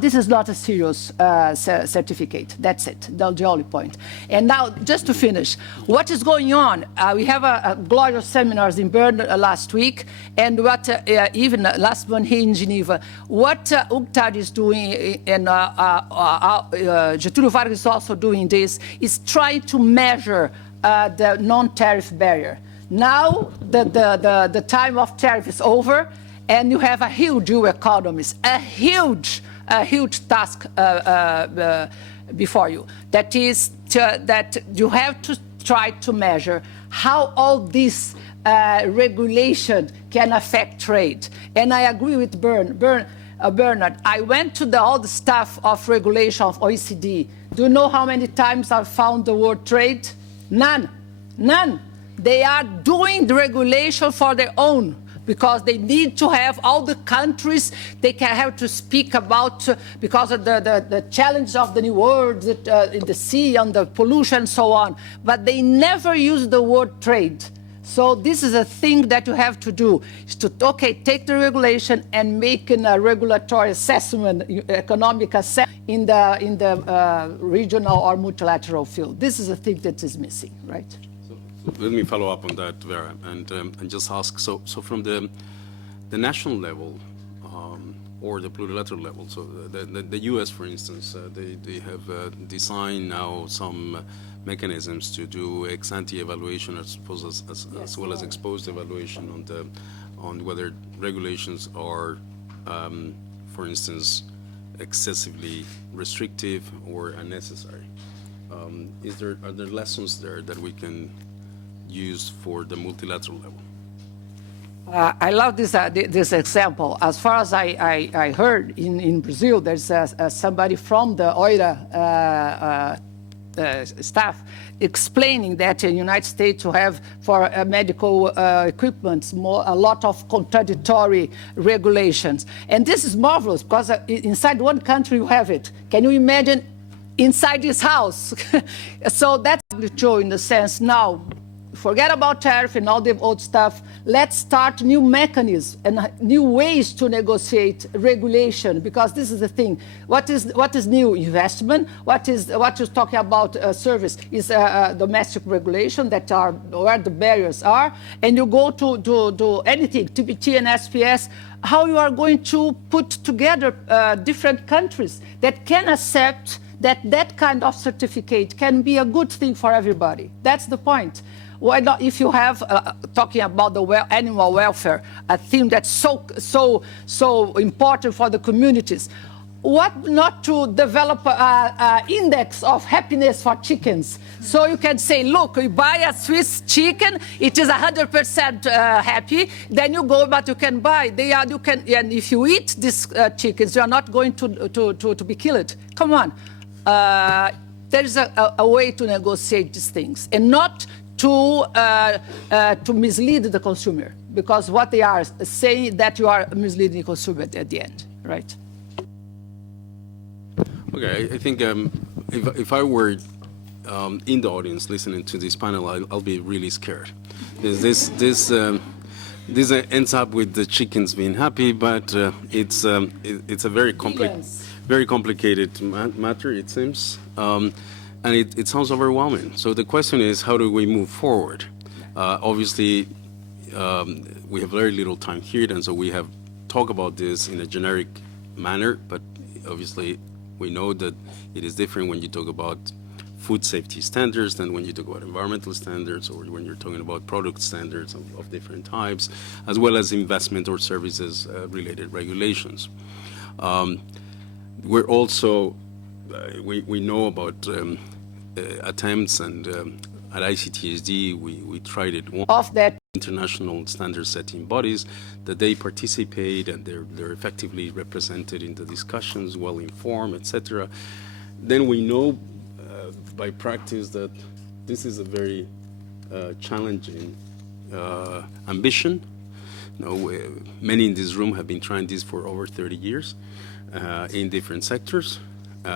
this is not a serious certificate. That's it, the only point. And now, just to finish, what is going on? We have a glorious seminars in Bern last week, and what even last one here in Geneva, what UNCTAD is doing, and Getúlio Vargas is also doing this, is trying to measure the non-tariff barrier. Now the time of tariff is over, and you have a huge new economies, a huge task before you. That is that you have to try to measure how all this regulation can affect trade. And I agree with Bernard. I went to all the staff of regulation of OECD. Do you know how many times I found the word trade? None. They are doing the regulation for their own, because they need to have all the countries they can have to speak about because of the challenge of the new world in the sea and the pollution and so on. But they never use the word trade. So this is a thing that you have to do, is to, take the regulation and make a regulatory assessment, economic assessment in the regional or multilateral field. This is a thing that is missing, right? So let me follow up on that, Vera, and just ask, so from the national level or the plurilateral level, so the US, for instance, they have designed now some mechanisms to do ex-ante evaluation as well as exposed evaluation on whether regulations are, for instance, excessively restrictive or unnecessary. Are there lessons there that we can use for the multilateral level? I love this example. As far as I heard, in Brazil, there's somebody from the OIRA staff explaining that in the United States you have for medical equipment a lot of contradictory regulations. And this is marvelous, because inside one country you have it. Can you imagine inside this house? So that's true in the sense now. Forget about tariff and all the old stuff. Let's start new mechanisms and new ways to negotiate regulation, because this is the thing. What is new? Investment. What you're talking about service is domestic regulation that are where the barriers are. And you go to anything, TPT and SPS, how you are going to put together different countries that can accept that kind of certificate can be a good thing for everybody. That's the point. why not, if you have, talking about the animal welfare, a theme that's so important for the communities, what not to develop an index of happiness for chickens? So you can say, look, you buy a Swiss chicken, it is 100% happy, then you go, but you can buy, and if you eat these chickens, you are not going to be killed. Come on. There is a way to negotiate these things, and not to mislead the consumer, because what they are saying that you are misleading the consumer at the end, right? Okay, I think if I were in the audience listening to this panel, I'll be really scared. This ends up with the chickens being happy, but it's a very complicated matter, it seems, and it sounds overwhelming. So the question is, how do we move forward? Obviously, we have very little time here, and so we have talked about this in a generic manner, but obviously we know that it is different when you talk about food safety standards than when you talk about environmental standards, or when you're talking about product standards of different types, as well as investment or services related regulations. We're also, we know about attempts, and at ICTSD we tried it once. Of that. International standard setting bodies, that they participate and they're effectively represented in the discussions, well informed, etc. Then we know by practice that this is a very challenging ambition. You know, many in this room have been trying this for over 30 years in different sectors.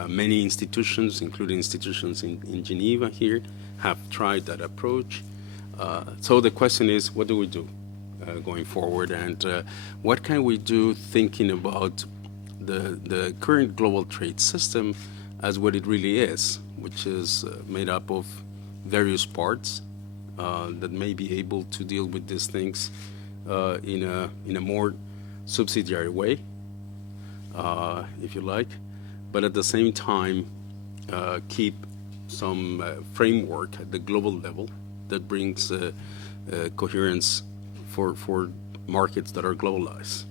Many institutions, including institutions in Geneva here, have tried that approach. So the question is, what do we do going forward, and what can we do thinking about the current global trade system as what it really is, which is made up of various parts that may be able to deal with these things in a more subsidiary way, if you like, but at the same time keep some framework at the global level that brings coherence for markets that are globalized,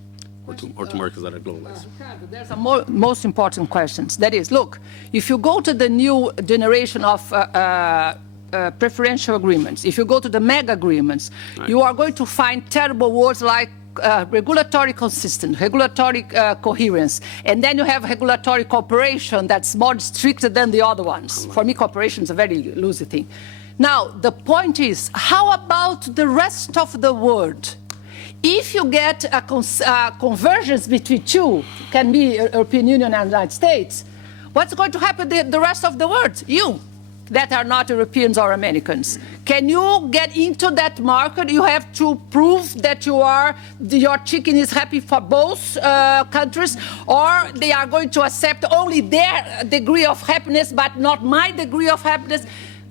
or to markets that are globalized. Ricardo, there's a most important question. That is, look, if you go to the new generation of preferential agreements, if you go to the mega agreements, right, you are going to find terrible words like regulatory consistent, regulatory coherence, and then you have regulatory cooperation that's more stricter than the other ones. For me, cooperation is a very loosey thing. Now, the point is, how about the rest of the world? If you get a convergence between two, can be European Union and United States, what's going to happen to the rest of the world? You, that are not Europeans or Americans. Can you get into that market? You have to prove that your chicken is happy for both countries, or they are going to accept only their degree of happiness, but not my degree of happiness.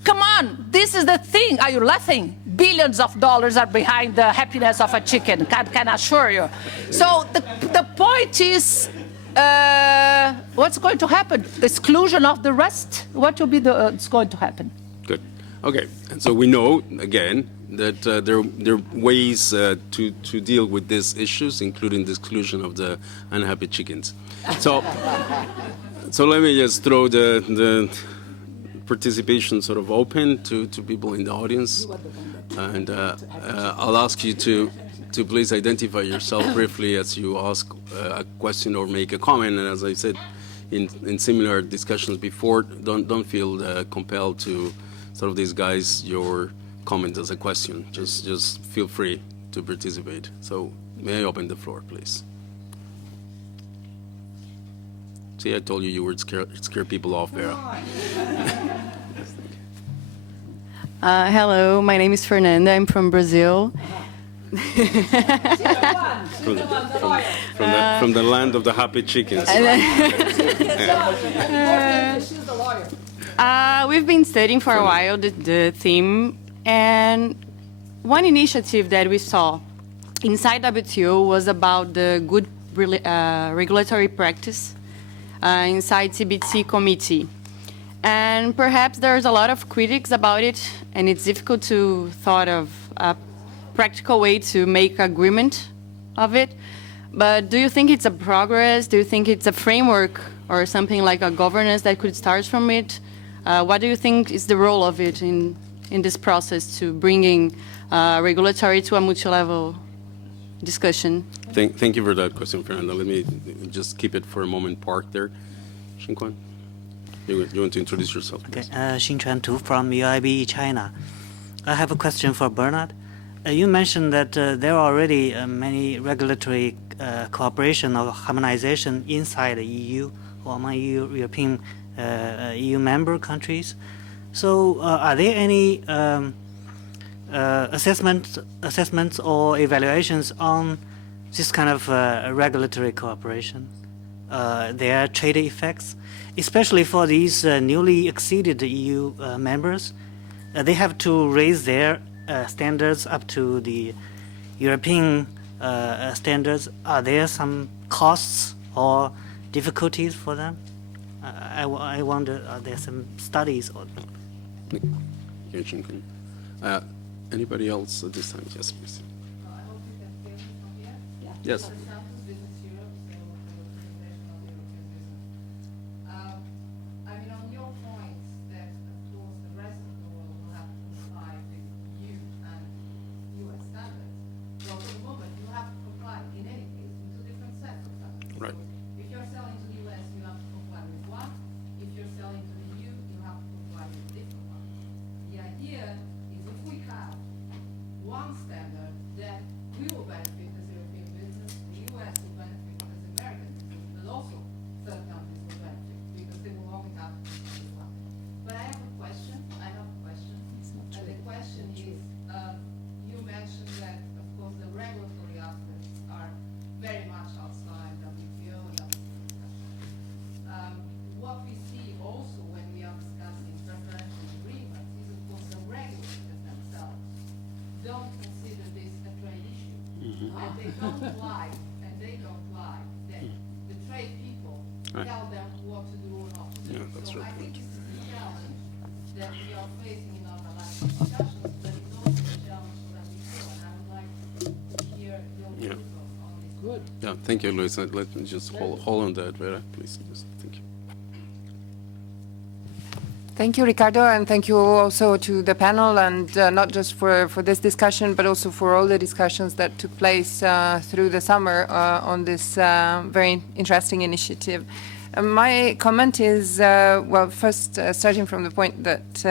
Come on, this is the thing. Are you laughing? Billions of dollars are behind the happiness of a chicken, can assure you. So the point is, what's going to happen? Exclusion of the rest? What will be it's going to happen? Good. Okay. And so we know, again, that there are ways to deal with these issues, including the exclusion of the unhappy chickens. So let me just throw the participation sort of open to people in the audience, and I'll ask you to please identify yourself briefly as you ask a question or make a comment. And as I said in similar discussions before, don't feel compelled to sort of disguise your comment as a question. Just feel free to participate. So may I open the floor, please? See, I told you you would scare people off, Vera. Hello, my name is Fernanda. I'm from Brazil. From the land of the happy chickens. We've been studying for a while the theme, and one initiative that we saw inside WTO was about the good regulatory practice inside CBT committee. And perhaps there's a lot of critics about it, and it's difficult to thought of a practical way to make agreement of it. But do you think it's a progress? Do you think it's a framework or something like a governance that could start from it? What do you think is the role of it in this process to bringing regulatory to a multi-level discussion? Thank you for that question, Fernanda. Let me just keep it for a moment parked there. Xinquan, you want to introduce yourself? Okay, Xinquan Tu from UIB China. I have a question for Bernard. You mentioned that there are already many regulatory cooperation or harmonization inside the EU or among European EU member countries. So are there any assessments or evaluations on this kind of regulatory cooperation, their trade effects, especially for these newly acceded EU members? They have to raise their standards up to the European standards. Are there some costs or difficulties for them? I wonder, are there some studies? Okay, Xinquan. Anybody else at this time? Yes, please. Yes. Right. If you're selling to the US, you have to comply with one. If you're selling to the EU, you have to comply with a different one. The idea is if we have one standard, then we will benefit as European business, the US will benefit as American business, but also third countries will benefit because they will only have to comply with one. But I have a question. And the question is, you mentioned that, of course, the regulatory aspects are very much outside WTO and WTO discussion. What we see also when we are discussing preferential agreements is, of course, the regulators themselves don't consider this a trade issue. And they don't like that the trade people tell them what to do or not to do. Yeah, that's so right. I think this is a challenge that we are facing in our bilateral discussions, but it's also a challenge for WTO, and I would like to hear your Yeah. views on this. Good. Yeah, thank you, Luis. Let me just hold on that, Vera, please. Just, thank you. Thank you, Ricardo, and thank you also to the panel, and not just for this discussion, but also for all the discussions that took place through the summer on this very interesting initiative. My comment is, well, first starting from the point that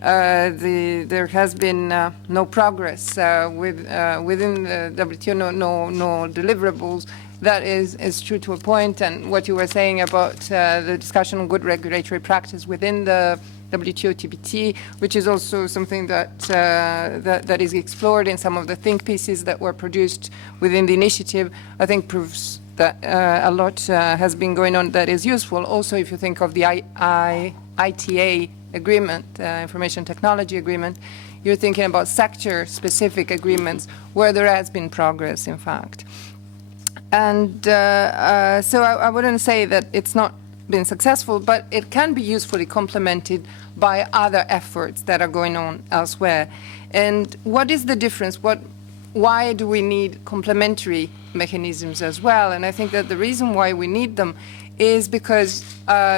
there has been no progress within the WTO, no deliverables. That is true to a point, and what you were saying about the discussion on good regulatory practice within the WTO TBT, which is also something that is explored in some of the think pieces that were produced within the initiative, I think proves that a lot has been going on that is useful. Also, if you think of the ITA agreement, Information Technology Agreement, you're thinking about sector-specific agreements where there has been progress, in fact. And so I wouldn't say that it's not been successful, but it can be usefully complemented by other efforts that are going on elsewhere. And what is the difference? Why do we need complementary mechanisms as well? And I think that the reason why we need them is because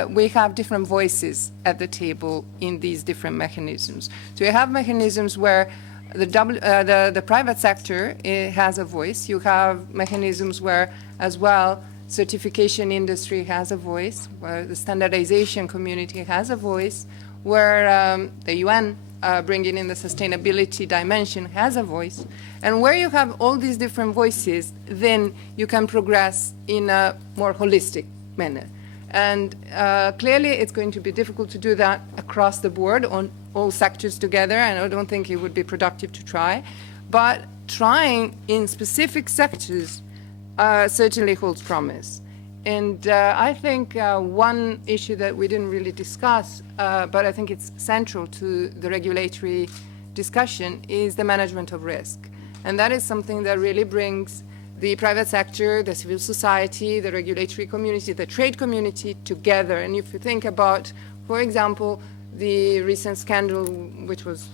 we have different voices at the table in these different mechanisms. So you have mechanisms where the private sector has a voice. You have mechanisms where, as well, certification industry has a voice, where the standardization community has a voice, where the UN bringing in the sustainability dimension has a voice. And where you have all these different voices, then you can progress in a more holistic manner. And clearly it's going to be difficult to do that across the board on all sectors together, and I don't think it would be productive to try. But trying in specific sectors certainly holds promise. And I think one issue that we didn't really discuss, but I think it's central to the regulatory discussion, is the management of risk. And that is something that really brings the private sector, the civil society, the regulatory community, the trade community together. And if you think about For example, the recent scandal, which was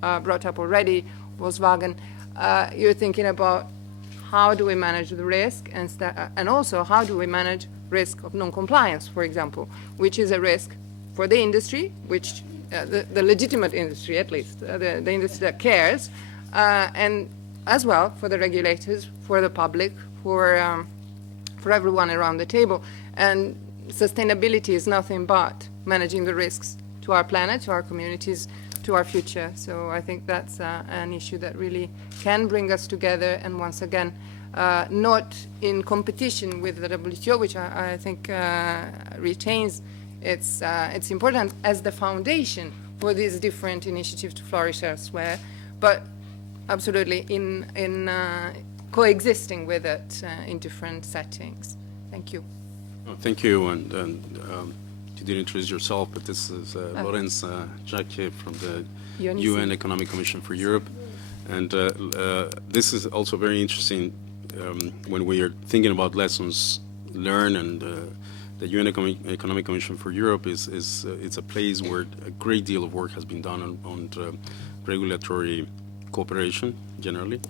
brought up already, Volkswagen, you're thinking about how do we manage the risk, and also how do we manage risk of non-compliance, for example, which is a risk for the industry, which the legitimate industry at least, the industry that cares, and as well for the regulators, for the public, for everyone around the table. And sustainability is nothing but managing the risks to our planet, to our communities, to our future. So I think that's an issue that really can bring us together, and once again, not in competition with the WTO, which I think retains its importance as the foundation for these different initiatives to flourish elsewhere, but absolutely in coexisting with it in different settings. Thank you. Thank you, and you didn't introduce yourself, but this is Lorenz Jacquet from the UN Economic Commission for Europe, and this is also very interesting when we are thinking about lessons learned, and the UN Economic Commission for Europe it's a place where a great deal of work has been done on regulatory cooperation generally,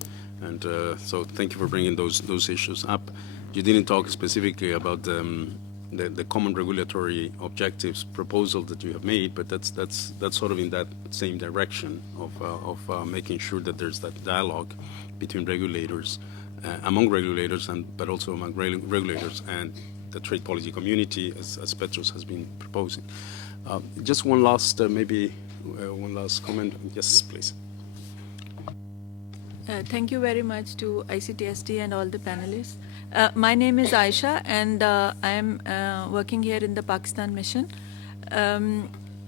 and so thank you for bringing those issues up. You didn't talk specifically about the common regulatory objectives proposal that you have made, but that's sort of in that same direction of making sure that there's that dialogue between regulators, among regulators, but also among regulators and the trade policy community, as Petros has been proposing. Just one last, one last comment. Yes, please. Thank you very much to ICTSD and all the panelists. My name is Aisha, and I am working here in the Pakistan mission.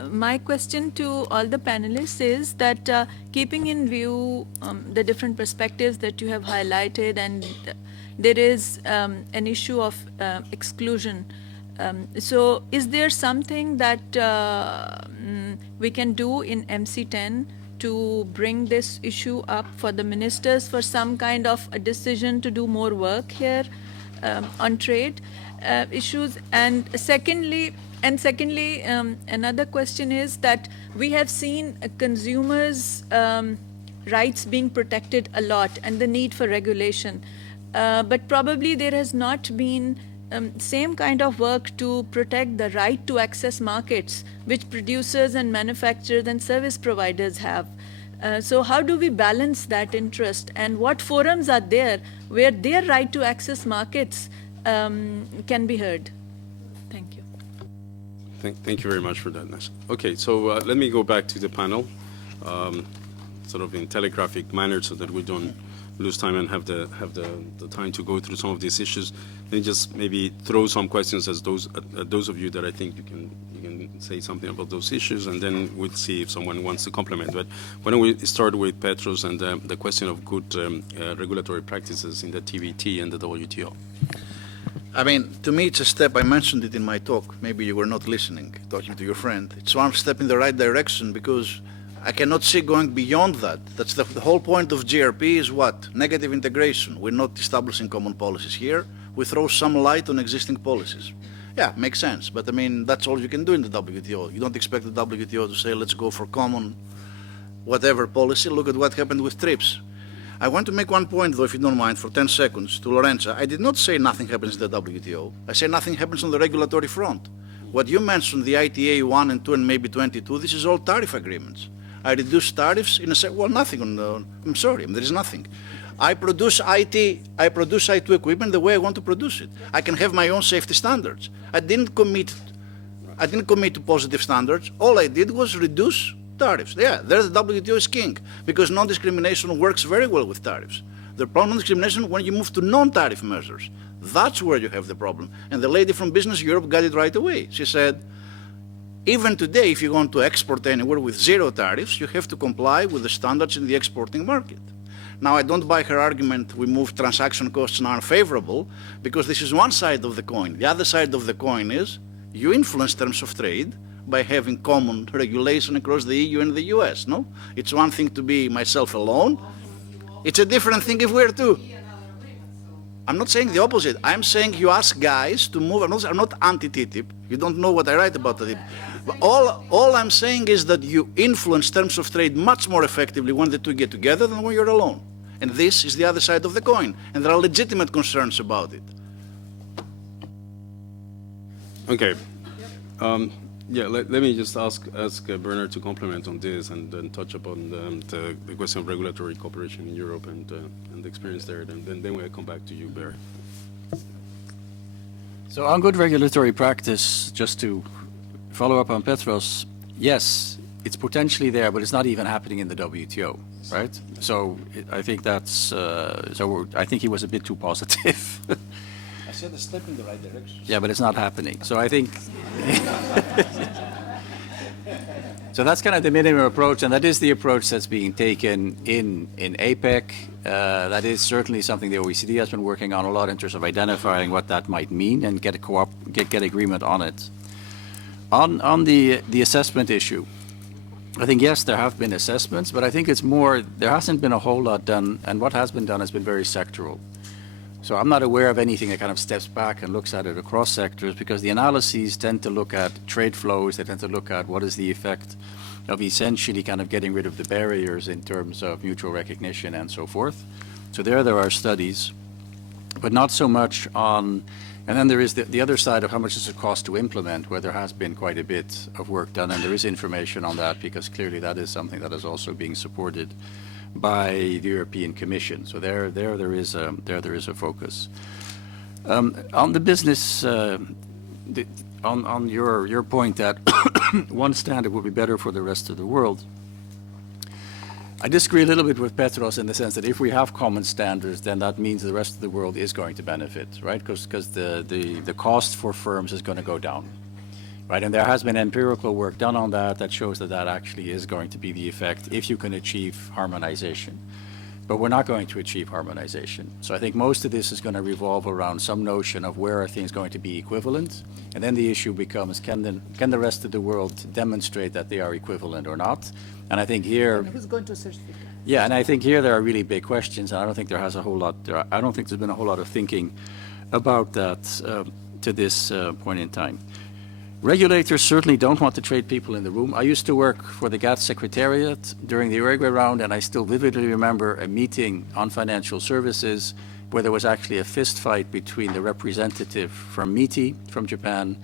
My question to all the panelists is that keeping in view the different perspectives that you have highlighted, and there is an issue of exclusion. So is there something that we can do in MC10 to bring this issue up for the ministers for some kind of a decision to do more work here on trade issues? And secondly, another question is that we have seen consumers' rights being protected a lot and the need for regulation, but probably there has not been same kind of work to protect the right to access markets which producers and manufacturers and service providers have. So how do we balance that interest, and what forums are there where their right to access markets can be heard? Thank you. Thank you very much for that, Nasha. Okay, so let me go back to the panel, sort of in telegraphic manner, so that we don't lose time and have the time to go through some of these issues. Let me just maybe throw some questions at those of you that I think you can say something about those issues, and then we'll see if someone wants to complement. But why don't we start with Petros and the question of good regulatory practices in the TBT and the WTO? I mean, to me, it's a step. I mentioned it in my talk. Maybe you were not listening, talking to your friend. It's one step in the right direction, because I cannot see going beyond that. That's the whole point of GRP is what? Negative integration. We're not establishing common policies here. We throw some light on existing policies. Yeah, makes sense. But I mean, that's all you can do in the WTO. You don't expect the WTO to say, let's go for common whatever policy. Look at what happened with TRIPS. I want to make one point, though, if you don't mind, for 10 seconds, to Lorenza. I did not say nothing happens in the WTO. I say nothing happens on the regulatory front. What you mentioned, the ITA 1 and 2 and maybe 22, this is all tariff agreements. I reduce tariffs in a well, nothing on the, I'm sorry, there is nothing. I produce IT equipment the way I want to produce it. I can have my own safety standards. I didn't commit to positive standards. All I did was reduce tariffs. Yeah, there the WTO is king, because non-discrimination works very well with tariffs. The problem with discrimination when you move to non-tariff measures. That's where you have the problem. And the lady from Business Europe got it right away. She said, even today, if you want to export anywhere with zero tariffs, you have to comply with the standards in the exporting market. Now, I don't buy her argument, we move transaction costs and are unfavorable, because this is one side of the coin. The other side of the coin is you influence terms of trade by having common regulation across the EU and the US, no? It's one thing to be myself alone. It's a different thing if we're two. I'm not saying the opposite. I'm saying you ask guys to move. I'm not anti-TTIP. You don't know what I write about TTIP. All I'm saying is that you influence terms of trade much more effectively when the two get together than when you're alone. And this is the other side of the coin. And there are legitimate concerns about it. Okay. Yeah, let me just ask Bernard to comment on this and then touch upon the question of regulatory cooperation in Europe and the experience there. And then we'll come back to you, Bear. So on good regulatory practice, just to follow up on Petros, yes, it's potentially there, but it's not even happening in the WTO, right? So I think that's, I think he was a bit too positive. I said a step in the right direction. Yeah, but it's not happening. So I think, so that's kind of the minimum approach, and that is the approach that's being taken in APEC. That is certainly something the OECD has been working on a lot in terms of identifying what that might mean and get agreement on it. On the assessment issue, I think, yes, there have been assessments, but I think it's more, there hasn't been a whole lot done, and what has been done has been very sectoral. So I'm not aware of anything that kind of steps back and looks at it across sectors, because the analyses tend to look at trade flows, they tend to look at what is the effect of essentially kind of getting rid of the barriers in terms of mutual recognition and so forth. So there are studies, but not so much on, and then there is the other side of how much does it cost to implement, where there has been quite a bit of work done, and there is information on that, because clearly that is something that is also being supported by the European Commission. So there is a focus. On the business, on your point that one standard would be better for the rest of the world, I disagree a little bit with Petros in the sense that if we have common standards, then that means the rest of the world is going to benefit, right? Because the cost for firms is going to go down, right? And there has been empirical work done on that shows that that actually is going to be the effect if you can achieve harmonization. But we're not going to achieve harmonization. So I think most of this is going to revolve around some notion of where are things going to be equivalent, and then the issue becomes, can the rest of the world demonstrate that they are equivalent or not? And I think here, Who's going to certificate? yeah, and I think here there are really big questions, and I don't think there has a whole lot. I don't think there's been a whole lot of thinking about that to this point in time. Regulators certainly don't want to trade people in the room. I used to work for the GATT Secretariat during the Uruguay round, and I still vividly remember a meeting on financial services where there was actually a fist fight between the representative from MITI from Japan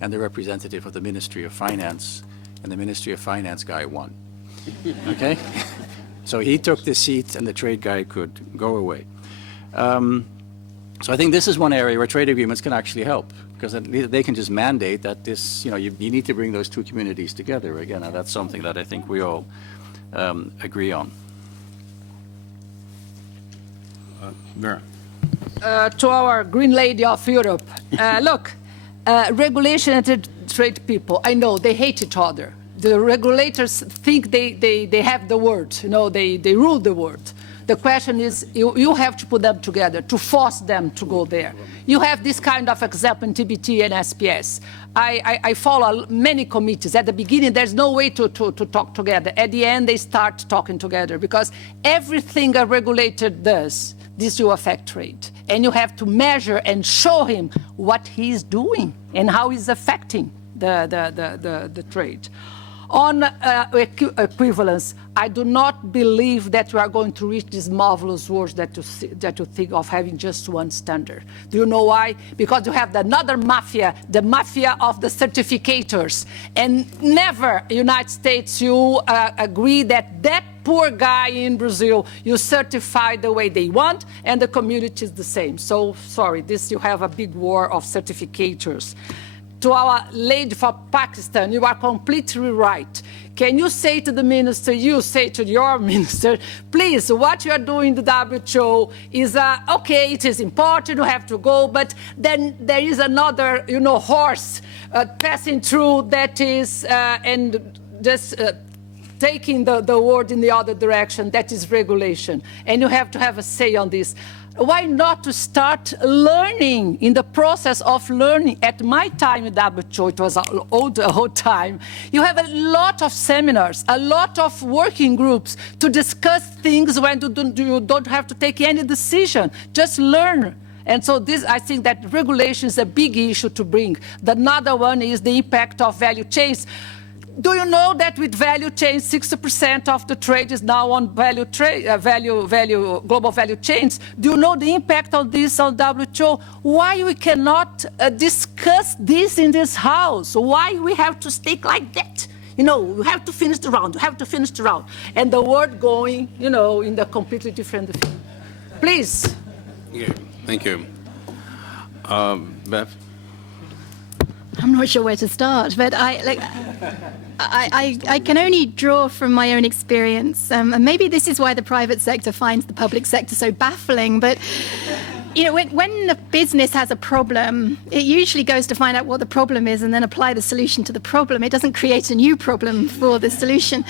and the representative of the Ministry of Finance, and the Ministry of Finance guy won. Okay? So he took the seat and the trade guy could go away. So I think this is one area where trade agreements can actually help, because they can just mandate that this, you need to bring those two communities together again, and that's something that I think we all agree on. Vera. To our Green Lady of Europe, look, regulation and trade people, I know they hate each other. The regulators think they have the word, they rule the world. The question is, you have to put them together, to force them to go there. You have this kind of example in TBT and SPS. I follow many committees. At the beginning, there's no way to talk together. At the end, they start talking together, because everything a regulator does, this will affect trade. And you have to measure and show him what he's doing and how he's affecting the trade. On equivalence, I do not believe that we are going to reach this marvelous world that you think of having just one standard. Do you know why? Because you have another mafia, the mafia of the certificators. And never, United States, you agree that poor guy in Brazil, you certify the way they want, and the community is the same. So, sorry, you have a big war of certificators. To our lady for Pakistan, you are completely right. Can you say to the minister, you say to your minister, please, what you are doing in the WTO is, okay, it is important, you have to go, but then there is another, horse passing through that is, and just taking the word in the other direction, that is regulation. And you have to have a say on this. Why not to start learning, in the process of learning? At my time in WTO, it was an old time, you have a lot of seminars, a lot of working groups to discuss things when you don't have to take any decision. Just learn. And so this, I think that regulation is a big issue to bring. Another one is the impact of value chains. Do you know that with value chains, 60% of the trade is now on global value chains? Do you know the impact of this on WTO? Why we cannot discuss this in this house? Why we have to stick like that? You know, we have to finish the round, we have to finish the round. And the world going, you know, in the completely different thing. Please. Yeah, thank you. Bev? I'm not sure where to start, but I can only draw from my own experience, and maybe this is why the private sector finds the public sector so baffling. But you know, when a business has a problem, it usually goes to find out what the problem is and then apply the solution to the problem. It doesn't create a new problem for the solution.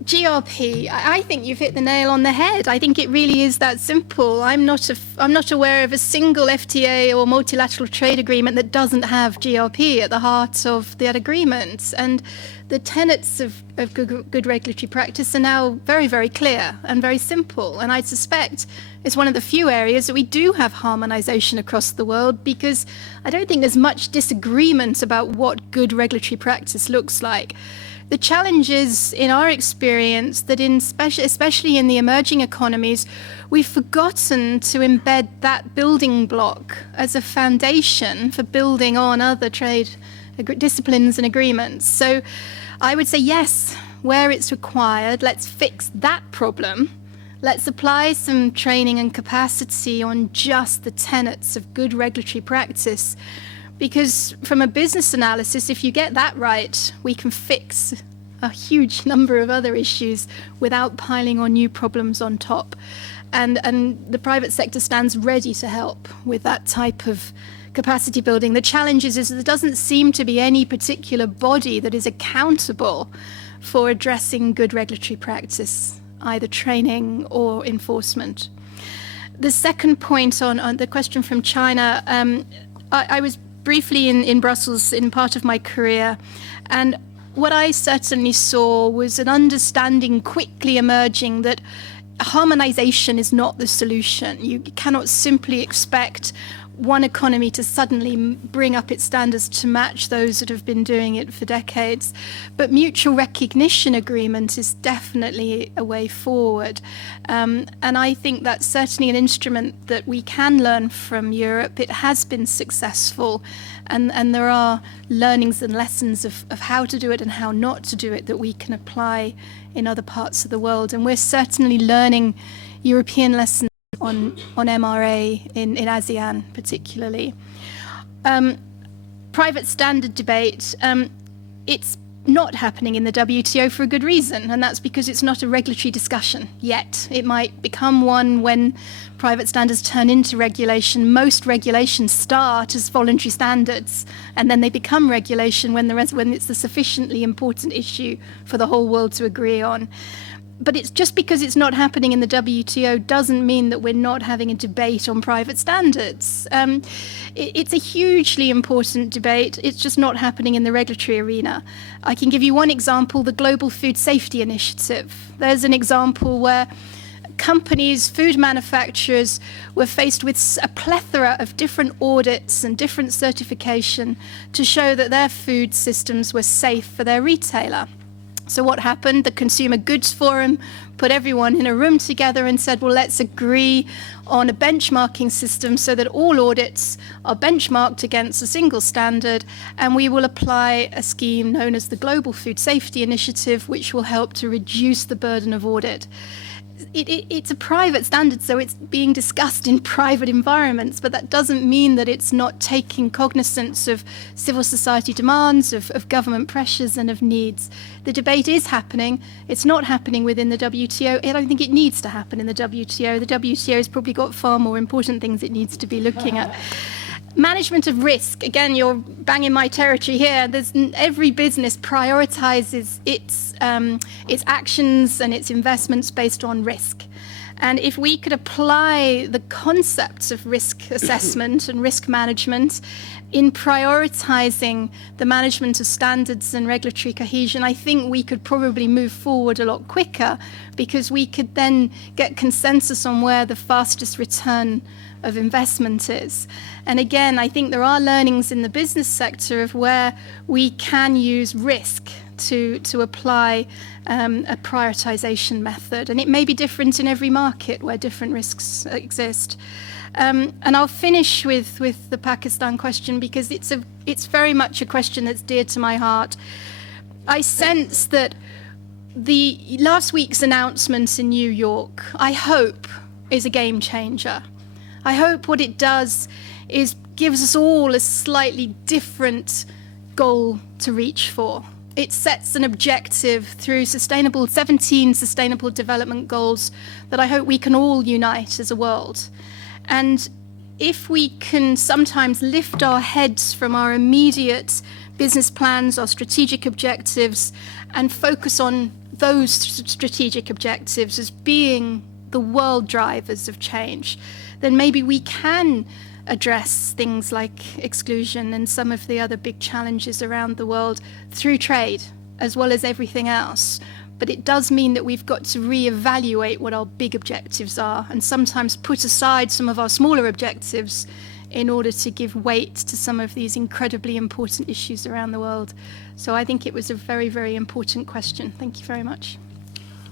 GRP, I think you've hit the nail on the head. I think it really is that simple. I'm not aware of a single FTA or multilateral trade agreement that doesn't have GRP at the heart of that agreement. And the tenets of good regulatory practice are now very, very clear and very simple. And I suspect it's one of the few areas that we do have harmonization across the world, because I don't think there's much disagreement about what good regulatory practice looks like. The challenge is, in our experience, that especially in the emerging economies, we've forgotten to embed that building block as a foundation for building on other trade disciplines and agreements. So I would say yes, where it's required, let's fix that problem. Let's apply some training and capacity on just the tenets of good regulatory practice. Because from a business analysis, if you get that right, we can fix a huge number of other issues without piling on new problems on top. And the private sector stands ready to help with that type of capacity building. The challenge is that there doesn't seem to be any particular body that is accountable for addressing good regulatory practice, either training or enforcement. The second point on the question from China, I was briefly in Brussels in part of my career, and what I certainly saw was an understanding quickly emerging that harmonization is not the solution. You cannot simply expect one economy to suddenly bring up its standards to match those that have been doing it for decades. But mutual recognition agreement is definitely a way forward. And I think that's certainly an instrument that we can learn from Europe. It has been successful, and there are learnings and lessons of how to do it and how not to do it that we can apply in other parts of the world. And we're certainly learning European lessons on MRA in ASEAN particularly. Private standard debate, it's not happening in the WTO for a good reason, and that's because it's not a regulatory discussion yet. It might become one when private standards turn into regulation. Most regulations start as voluntary standards, and then they become regulation when it's a sufficiently important issue for the whole world to agree on. But it's just because it's not happening in the WTO doesn't mean that we're not having a debate on private standards. It's a hugely important debate. It's just not happening in the regulatory arena. I can give you one example, the Global Food Safety Initiative. There's an example where companies, food manufacturers, were faced with a plethora of different audits and different certification to show that their food systems were safe for their retailer. So what happened? The Consumer Goods Forum put everyone in a room together and said, well, let's agree on a benchmarking system so that all audits are benchmarked against a single standard, and we will apply a scheme known as the Global Food Safety Initiative, which will help to reduce the burden of audit. It's a private standard, so it's being discussed in private environments, but that doesn't mean that it's not taking cognizance of civil society demands, of government pressures and of needs. The debate is happening. It's not happening within the WTO. I don't think it needs to happen in the WTO. The WTO has probably got far more important things it needs to be looking at. Management of risk, again, you're banging my territory here. Every business prioritizes its actions and its investments based on risk. And if we could apply the concepts of risk assessment and risk management in prioritizing the management of standards and regulatory cohesion, I think we could probably move forward a lot quicker, because we could then get consensus on where the fastest return of investment is. And again, I think there are learnings in the business sector of where we can use risk to apply a prioritization method. And it may be different in every market where different risks exist. And I'll finish with the Pakistan question, because it's very much a question that's dear to my heart. I sense that the last week's announcement in New York, I hope, is a game changer. I hope what it does is gives us all a slightly different goal to reach for. It sets an objective through 17 sustainable development goals that I hope we can all unite as a world. And if we can sometimes lift our heads from our immediate business plans, our strategic objectives, and focus on those strategic objectives as being the world drivers of change, then maybe we can address things like exclusion and some of the other big challenges around the world through trade, as well as everything else. But it does mean that we've got to reevaluate what our big objectives are, and sometimes put aside some of our smaller objectives in order to give weight to some of these incredibly important issues around the world. So I think it was a very, very important question. Thank you very much.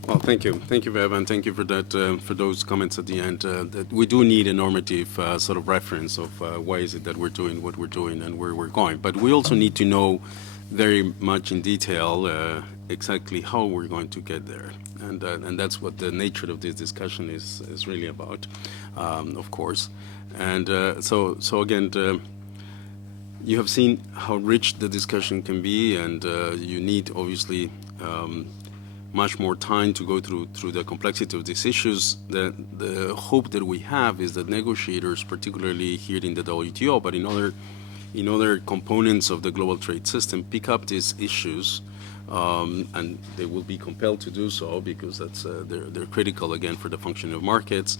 Well, thank you. Thank you, Bev, and thank you for that, for those comments at the end. That we do need a normative sort of reference of why is it that we're doing what we're doing and where we're going. But we also need to know very much in detail exactly how we're going to get there. And that's what the nature of this discussion is really about, of course. And so again, you have seen how rich the discussion can be, and you need obviously much more time to go through the complexity of these issues. The hope that we have is that negotiators, particularly here in the WTO, but in other components of the global trade system, pick up these issues, and they will be compelled to do so, because that's they're critical again for the functioning of markets,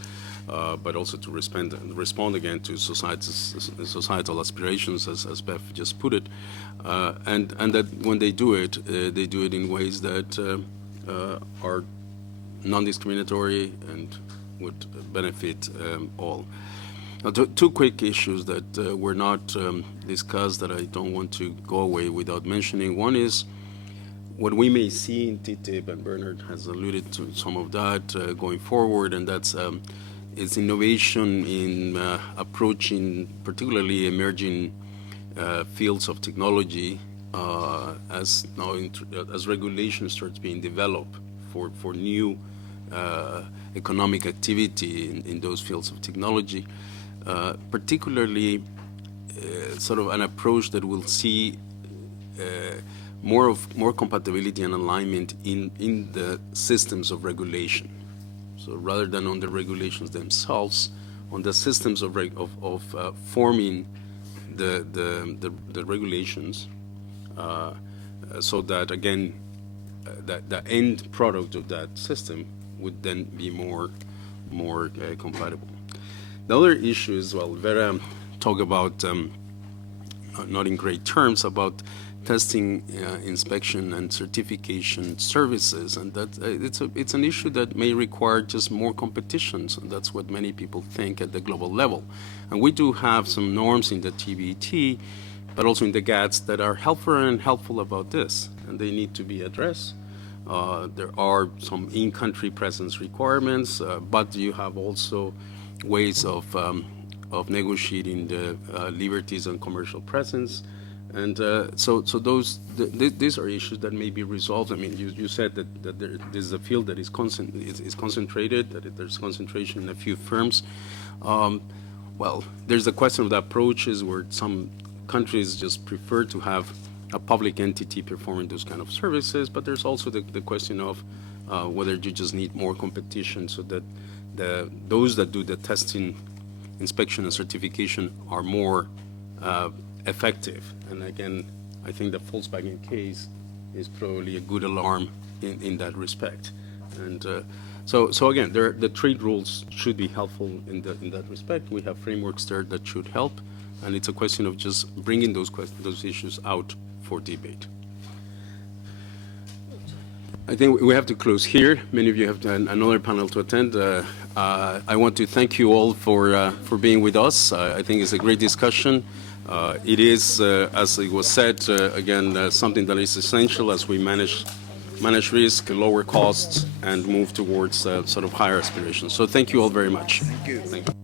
but also to respond again to societal aspirations, as Beth just put it, and that when they do it in ways that are non-discriminatory and would benefit all. Now, two quick issues that were not discussed that I don't want to go away without mentioning. One is what we may see in TTIP, and Bernard has alluded to some of that going forward, and that's is innovation in approaching particularly emerging fields of technology as regulation starts being developed for new economic activity in those fields of technology, particularly sort of an approach that will see more compatibility and alignment in the systems of regulation. So rather than on the regulations themselves, on the systems of forming the regulations, so that again, that the end product of that system would then be more compatible. The other issue is, well, Vera talked about, not in great terms, about testing, inspection, and certification services, and that it's an issue that may require just more competition. So that's what many people think at the global level. And we do have some norms in the TBT, but also in the GATS that are helpful about this, and they need to be addressed. There are some in-country presence requirements, but you have also ways of negotiating the liberties and commercial presence. And so these are issues that may be resolved. I mean, you said that this is a field that is concentrated, that there's concentration in a few firms. Well, there's a question of the approaches where some countries just prefer to have a public entity performing those kind of services, but there's also the question of whether you just need more competition so that those that do the testing, inspection, and certification are more effective. And again, I think the Volkswagen case is probably a good alarm in that respect. And So again, the trade rules should be helpful in that respect. We have frameworks there that should help, and it's a question of just bringing those issues out for debate. I think we have to close here. Many of you have another panel to attend. I want to thank you all for being with us. I think it's a great discussion. It is, as it was said, again, something that is essential as we manage risk, lower costs, and move towards sort of higher aspirations. So thank you all very much. Thank you. Thank you.